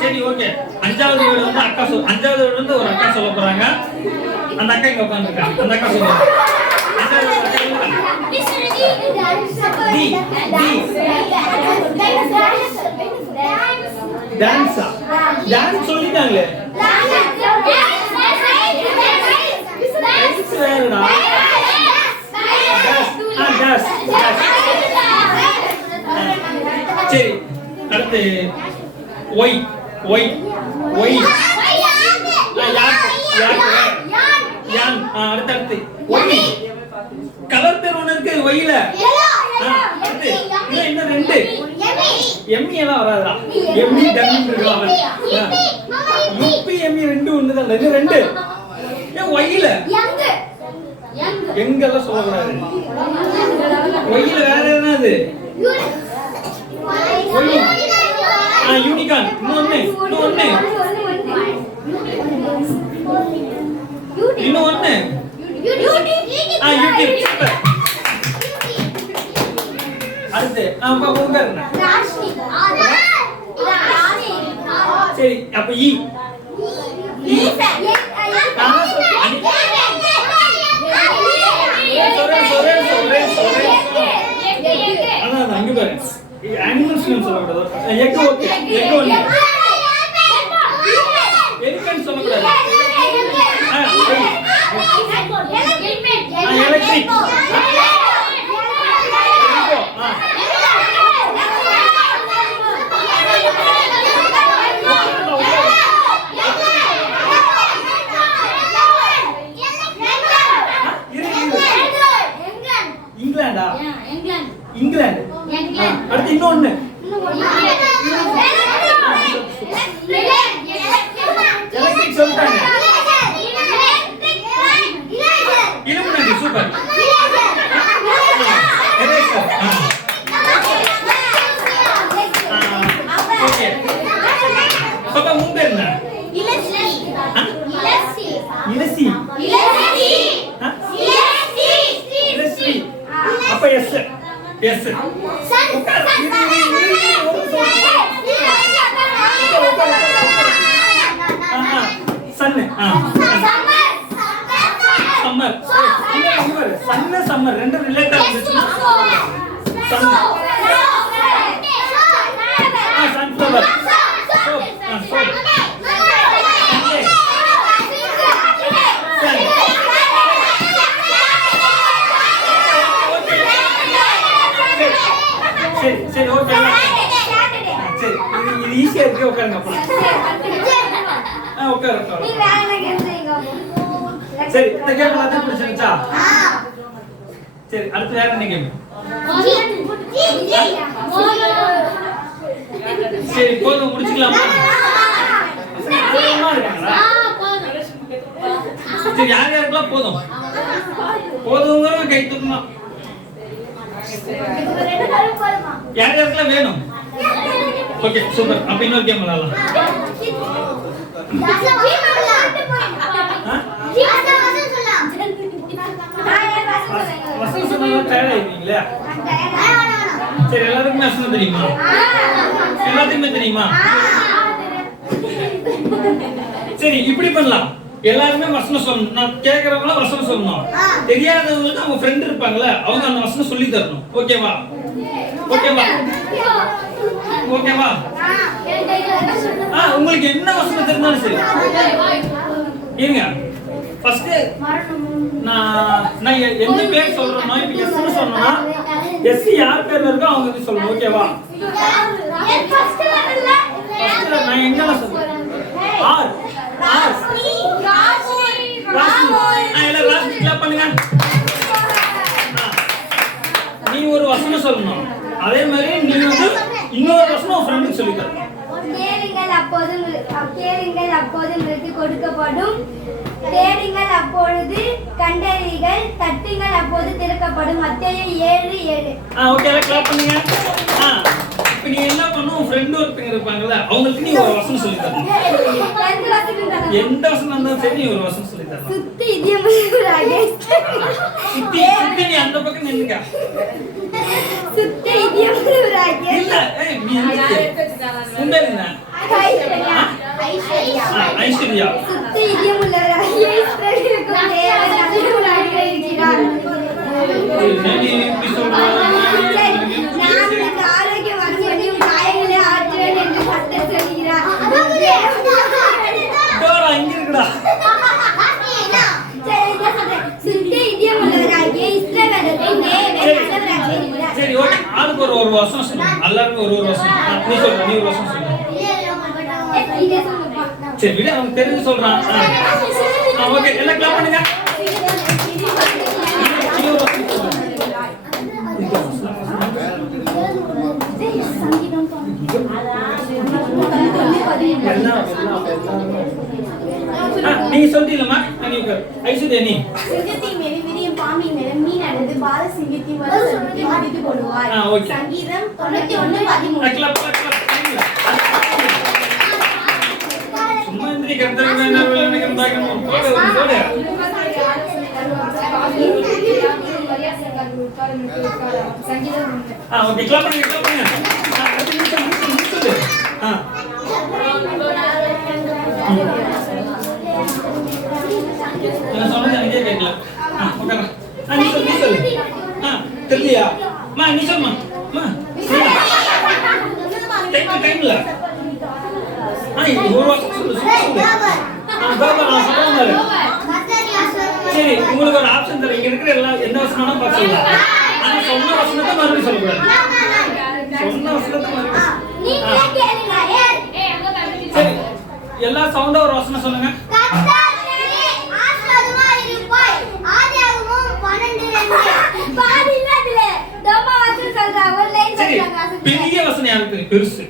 சரி, ஓகே. 5வது வேர்ட் வந்து அக்கா சொல்ல. 5வது வேர்ட் வந்து ஒரு அக்கா சொல்ல போறாங்க. அந்த அக்கா இங்க உட்கார்ந்திருக்காங்க. அந்த அக்கா சொல்லுங்க. 5வது வேர்ட் டான்ஸா? டான்ஸ் சொல்லிட்டாங்களே. டான்ஸ் வேறடா. டாஸ். சரி, அடுத்து ஒய். யான். அடுத்து ஒய். கலர் பேர் ஒண்ணு இருக்கு ஒய்ல. அடுத்து இன்னும் 2. எம்மி எல்லாம் வராதா? எம்மி டம்மி இருக்காங்க. யுபி எம்மி 2 ஒண்ணுதான். இது 2. ஏன் ஒய்ல எங்கெல்லாம் சொல்லக்கூடாது. ஒய்ல வேற என்னது? யூனிகார்ன். இன்னொன்னு. யூடியூப். சூப்பர். அடுத்து உங்க பேர் என்ன? சரி, அப்ப அதான் அங்க பாரு அனிமல்ஸ் நேம் சொல்லக்கூடாது. எக் ஓகே எக் ஒண்ணு. எலிஃபென்ட் சொல்லக்கூடாது. எலக்ட்ரிக். இங்கிலாண்டா? இங்கிலாந்து. அடுத்து இன்னொன்னு. எலக்ட்ரிக் சொல்லிட்டாங்க. Illuminati super. எரேசர். ஓகே. பாப்பா உன் பேர் என்ன? இலசி. இலசி. அப்ப எஸ். எஸ். சன்னு. சம்மர். சன்னு சம்மர் ரெண்டு ரிலேட்டட் இருந்துச்சுன்னா சன்னு. சன்ஃப்ளவர். சரி சரி ஓகே. சரி இது ஈஸியா இருக்கு. உட்காருங்க அப்புறம். உட்காரு. சரி இந்த கேம் எல்லாத்தையும் பிடிச்சிருச்சா? சரி அடுத்து வேற என்ன கேம்? சரி போதும் முடிச்சுக்கலாமா? சரி யார் யாருக்கெல்லாம் போதும் போதுங்க கை தூக்கணும். யார் யாருக்கெல்லாம் வேணும்? Okay super. அப்ப இன்னொரு கேம் விளையாடலாம். வசனம் சொன்னா டயர்ட் ஆயிடுவீங்களா? சரி எல்லாருக்குமே வசனம் தெரியுமா? எல்லாத்துக்குமே தெரியுமா? சரி இப்படி பண்ணலாம். எல்லாருமே வசனம் சொல்லணும். நான் கேக்குறவங்க வசனம் சொல்லணும். தெரியாதவங்களுக்கு அவங்க ஃப்ரெண்ட் இருப்பாங்கல்ல அவங்க அந்த வசனம் சொல்லி தரணும். ஓகேவா? ஓகேவா? ஓகேவா? உங்களுக்கு என்ன வசனம் தெரிஞ்சாலும் சரி. இருங்க ஃபர்ஸ்ட் நான் எந்த பேர் சொல்றேன்னா இப்ப எஸ்னு சொன்னா எஸ் யார் பேர்ல இருக்கோ அவங்க வந்து சொல்லணும். ஓகேவா? ஃபர்ஸ்ட் நான் எங்கல சொல்றேன்? ஆர் ராசி கிளாப் பண்ணுங்க. நீ ஒரு வசனம் சொல்லணும். அதே மாதிரி நீ வந்து இன்னொரு வசனம் உன் ஃப்ரெண்டுக்கு சொல்லி தரணும். கேளுங்கள் அப்போது உங்களுக்கு கொடுக்கப்படும், தேடுங்கள் அப்பொழுது கண்டறியுங்கள், தட்டுங்கள் அப்போது திறக்கப்படும். மத்தேயு 7:7. ஓகே கிளாப் பண்ணுங்க. இப்போ நீ என்ன பண்ணனும்? உன் ஃப்ரெண்ட் ஒருத்தங்க இருப்பாங்கல அவங்களுக்கு நீ ஒரு வசனம் சொல்லி தரணும். எந்த வசனம் இருந்தாலும் சரி நீ ஒரு வசனம் சொல்லி தரணும். சுத்தி இதயமுள்ளவராகிய சுத்தி நீ அந்த பக்கம் நின்னுக்க. சுத்தி இதயமுள்ளவராகிய இல்ல நீ உண்மை என்ன? ஐஸ்வர்யா. சுத்தி இதயமுள்ளவராகிய இஸ்ரவேலுக்கு தேவனாகிய இருக்கிறார். நீ இப்படி சொல்ற ஆரோக்கிய வசனையும் காயங்களை ஆற்றுவேன் என்று கர்த்தர் சொல்கிறார். இங்க இருக்குடா. சுத்தி இதயமுள்ளவராகிய இஸ்ரவேலுக்கு தேவனாகிய இருக்கிறார். சரி ஓகே ஆளுக்கு ஒரு வசனம் சொல்லு. எல்லாருக்கும் ஒரு வசனம். நீ சொல்ற. நீ ஒரு வசனம் சொல்லு. சரி விட அவன் தெரிஞ்சு சொல்றான். ஓகே எல்லாம் கிளாப் பண்ணுங்க. நீங்க சொல்றீங்களா? நீங்க ஐஸ்வர்யா நீ சிங்கத்தின் மேல் விரியும் பாம்பின் மேல் மீனானது பால சிங்கத்தின் மேல் சறுக்கி மிதித்து போடுவார். சங்கீதம் 91:13. சும்மா இந்திரி கர்த்தருக்கு நினைக்கிறேன் போடு. ஓகே கிளாப் பண்ணுங்க. கிளாப் பண்ணுங்க. நான் சொன்னது எனக்கே கேட்கல. உட்கார. நீ சொல்லு. தெரியலையா? நீ சொல்லுமா. டைம்ல. ஒரு வாசம் சொல்லு. சரி, உங்களுக்கு ஒரு ஆப்ஷன் தரேன். இங்க இருக்கிற எல்லாம் எந்த வசனம் பார்த்து சொல்லலாம். ஆனா சொன்ன வசனத்தை மறுபடியும் சொல்லக்கூடாது. சொன்ன வசனத்தை சரி, எல்லா சவுண்டா ஒரு வசனம் சொல்லுங்க. சரி, பெரிய வசனம் யாருக்கு தெரியும்? பெருசு.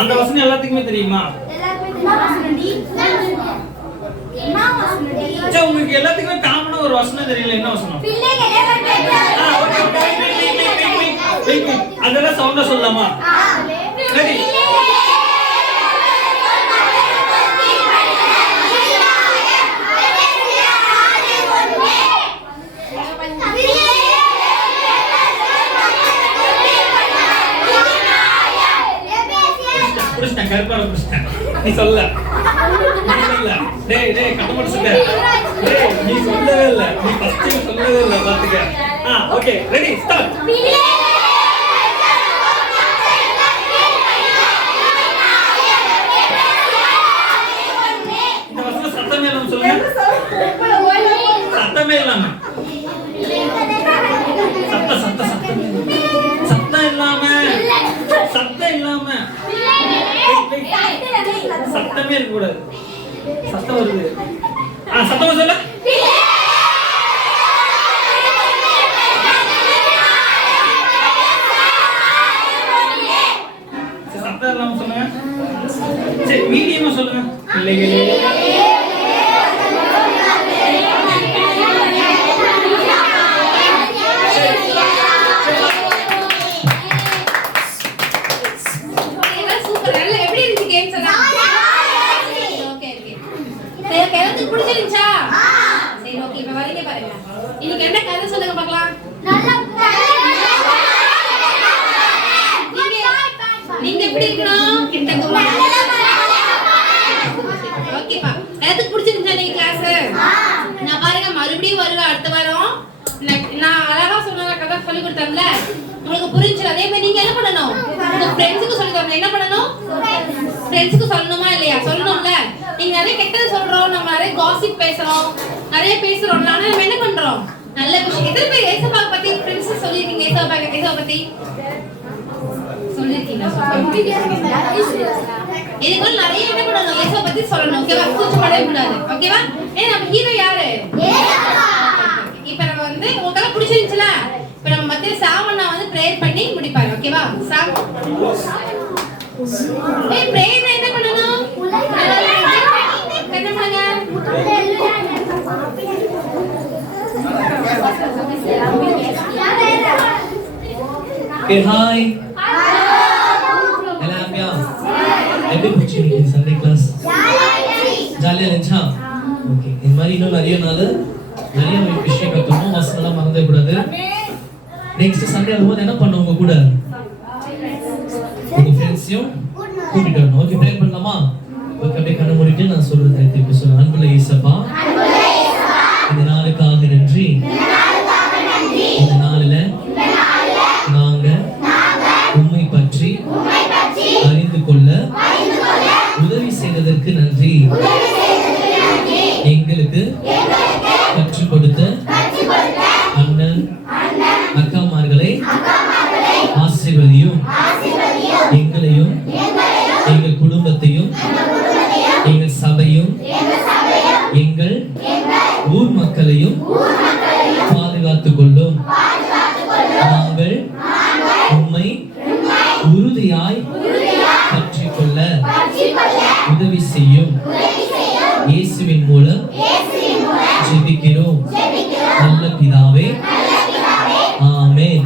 அந்த வசனம் எல்லாத்துக்குமே தெரியுமா? சரி, உங்களுக்கு எல்லாத்துக்குமே காமனா ஒரு வசனம் தெரியல. என்ன வசனம்? அதெல்லாம் சவுண்டா சொல்லலாமா? ரெடி? கருப்பான பிரச்சனை நீ சொல்ல டேய் கட்டப்பட்டு சொல்ல டேய் நீ சொல்லவே இல்ல. நீ ஃபர்ஸ்ட் சொல்லவே இல்ல. பாத்துக்க. Okay, ready, start. இந்த வசனம் சத்தமே இல்லாம சொல்லுங்க. சத்தமே இல்லாம. சத்தம் இல்லாம. சத்தமே இருக்க கூடாது. சத்தம் வருது. சத்தமா சொல்ல. சத்தம் இல்லாம சொல்லுங்க. சரி, மீடியமா சொல்லுங்க. பிள்ளைகளே புடிச்சிருச்சா? சரி, ஓகே, இப்ப வரீங்க பாருங்க. இன்னைக்கு என்ன கதை சொல்லுங்க பார்க்கலாம். நீங்க எப்படி இருக்கணும்? கிட்டக்குமா. ஓகேப்பா, எனக்கு புடிச்சிருச்சா நீங்க கிளாஸ்? நான் பாருங்க மறுபடியும் வருவேன் அடுத்த வாரம். நான் அழகா சொன்ன கதை சொல்லி கொடுத்தேன்ல, உங்களுக்கு புரிஞ்சுது. அதே மாதிரி நீங்க என்ன பண்ணணும்? உங்க ஃப்ரெண்ட்ஸுக்கு சொல்லி தரணும். என்ன பண்ணணும்? ஃப்ரெண்ட்ஸுக்கு சொல்லணுமா இல்லையா? சொல்லணும்ல. நீங்க நிறைய கெட்டது சொல்றோம், நம்ம நிறைய காசிப் பேசுறோம், நிறைய பேசுறோம். ஆனா நம்ம என்ன பண்றோம்? நல்ல விஷயம். எத்தனை பேர் ஏசப்பா பத்தி ஃப்ரெண்ட்ஸ் சொல்லிருக்கீங்க? ஏசப்பா பத்தி சொல்லிருக்கீங்க? இதுக்கு நிறைய என்ன பண்ணணும்? ஏசப்பா பத்தி சொல்லணும். ஓகேவா? கூச்சப்படவே கூடாது. ஓகேவா? நம்ம ஹீரோ யாரு? இப்ப நம்ம வந்து உங்களுக்கு பிடிச்சிருந்துச்சுல, இப்ப நம்ம மத்திய சாமண்ணா வந்து பிரேயர் பண்ணி முடிப்பாரு. ஓகேவா? பிரேயர் என்ன பண்ணணும்? என்ன பண்ணுங்க? Okay, hi. Hello, Amya. எப்படி போச்சு இன்னைக்கு சண்டே கிளாஸ்? ஜாலியா இருந்துச்சா? ஓகே, இந்த மாதிரி இன்னும் நிறைய நாள் நிறைய விஷயம் கற்றுக்கணும். வசனம்லாம் மறந்துட கூடாது. நெக்ஸ்ட் சண்டே வரும்போது என்ன பண்ணுவோம்? உங்க கூட உங்க ஃப்ரெண்ட்ஸையும் கூட்டிட்டு வரணும். ஓகே, ப்ரே பண்ணலாமா? ஓகே, அப்படியே கண்ண மூடிட்டு நான் சொல்றேன். திருப்பி சொல்லுங்க. அன்புள்ள இயேசப்பா, இந்த நாளுக்காக நன்றி. இந்த நாளில் நாங்க உம்மை பற்றி அறிந்து கொள்ள உதவி செய்ததற்கு நன்றி. எங்களுக்கு கற்றுக் கொடுத்த அண்ணன் அக்காமார்களை ஆசீர்வதியும். எங்களையும் எங்கள் குடும்பத்தையும் எங்கள் சபையும் எங்கள் ஊர் மக்களையும் பாதுகாத்துக் கொள்ளும். நாங்கள் உம்மை உறுதியாய் பற்றிக் கொள்ள உதவி செய்யும். இயேசுவின் மூலம் ஜெபிக்கிறோம் நல்ல பிதாவே, ஆமென்.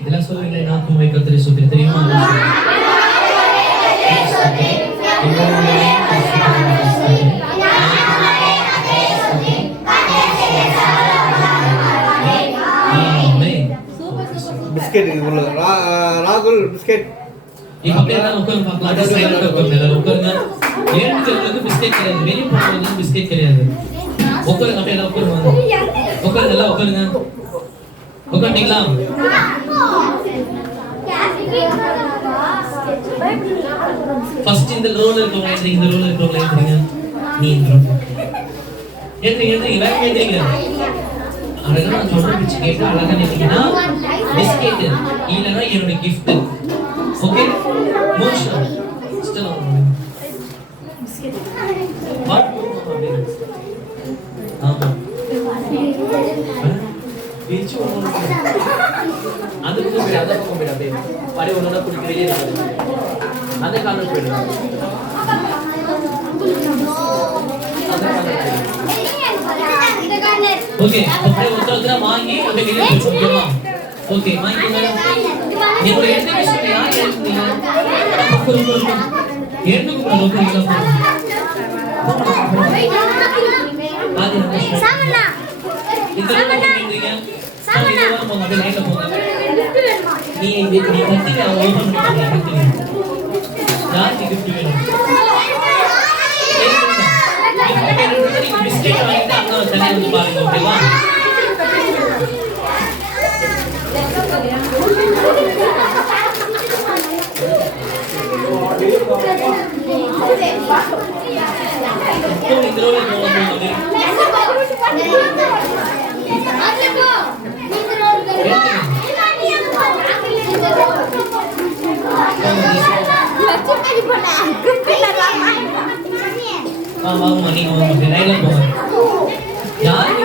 இதெல்லாம் சொல்லுவீங்களா? நான் உம்மை கர்த்தரை சுத்தி தெரியுமா? பிஸ்கெட் ராகுல் பிஸ்கெட் இப்போ அப்படியே எல்லாம் உட்கார்ந்து பார்க்கலாம். அப்படியே சைலண்டா உட்காருங்க. எல்லாரும் உட்காருங்க. ஏழுக்கு பிஸ்கெட் கிடையாது. வெளியே போகிறது பிஸ்கெட் கிடையாது. உட்காருங்க. அப்படியே எல்லாம் உட்காருங்க. உட்காருங்க. எல்லாம் உட்காருங்க. உட்காந்துங்களா? ஃபர்ஸ்ட் இந்த ரோல இருக்கவங்க எழுதுறீங்க. இந்த ரோல இருக்கவங்க எழுதுறீங்க. நீ இந்த ரோல எழுதுறீங்க. வேற எழுதுறீங்க. அழகா நான் சொல்ற பிச்சு கேட்டு அழகா எழுதிங்கன்னா பிஸ்கெட் இல்லைன்னா என்னோட கிஃப்ட். ஓகே மோஷா ஸ்டில் ஆமா பிச்சு அந்த பக்கம் போய் அந்த பக்கம் போய் அப்படியே படி ஒண்ணா குடிக்க வெளியே அந்த காலம் போயிடுங்க. ஓகே அப்படியே ஒருத்தர வாங்கி அப்படியே வெளியே போய்டுங்க. ஓகே வாங்கிங்க. என்னோட எஜுகேஷன் யார் எழுதுனீங்க? எழுதுங்க ப்ரோ. ஓகே இல்ல ஆதி சாமண்ணா இந்த எழுதுங்க. சாமண்ணா போங்க அப்படியே லைன்ல போங்க. நீ கத்திங்க ஓபன் பண்ணுங்க. யாருக்கு கிஃப்ட் வேணும்? பிஸ்கெட் வாங்கிட்டு அங்க தனியா வந்து பாருங்க. ஓகேவா? இந்த ரோல போங்க. வாங்க நீங்க வாங்க லைன்ல போங்க. யாருக்கு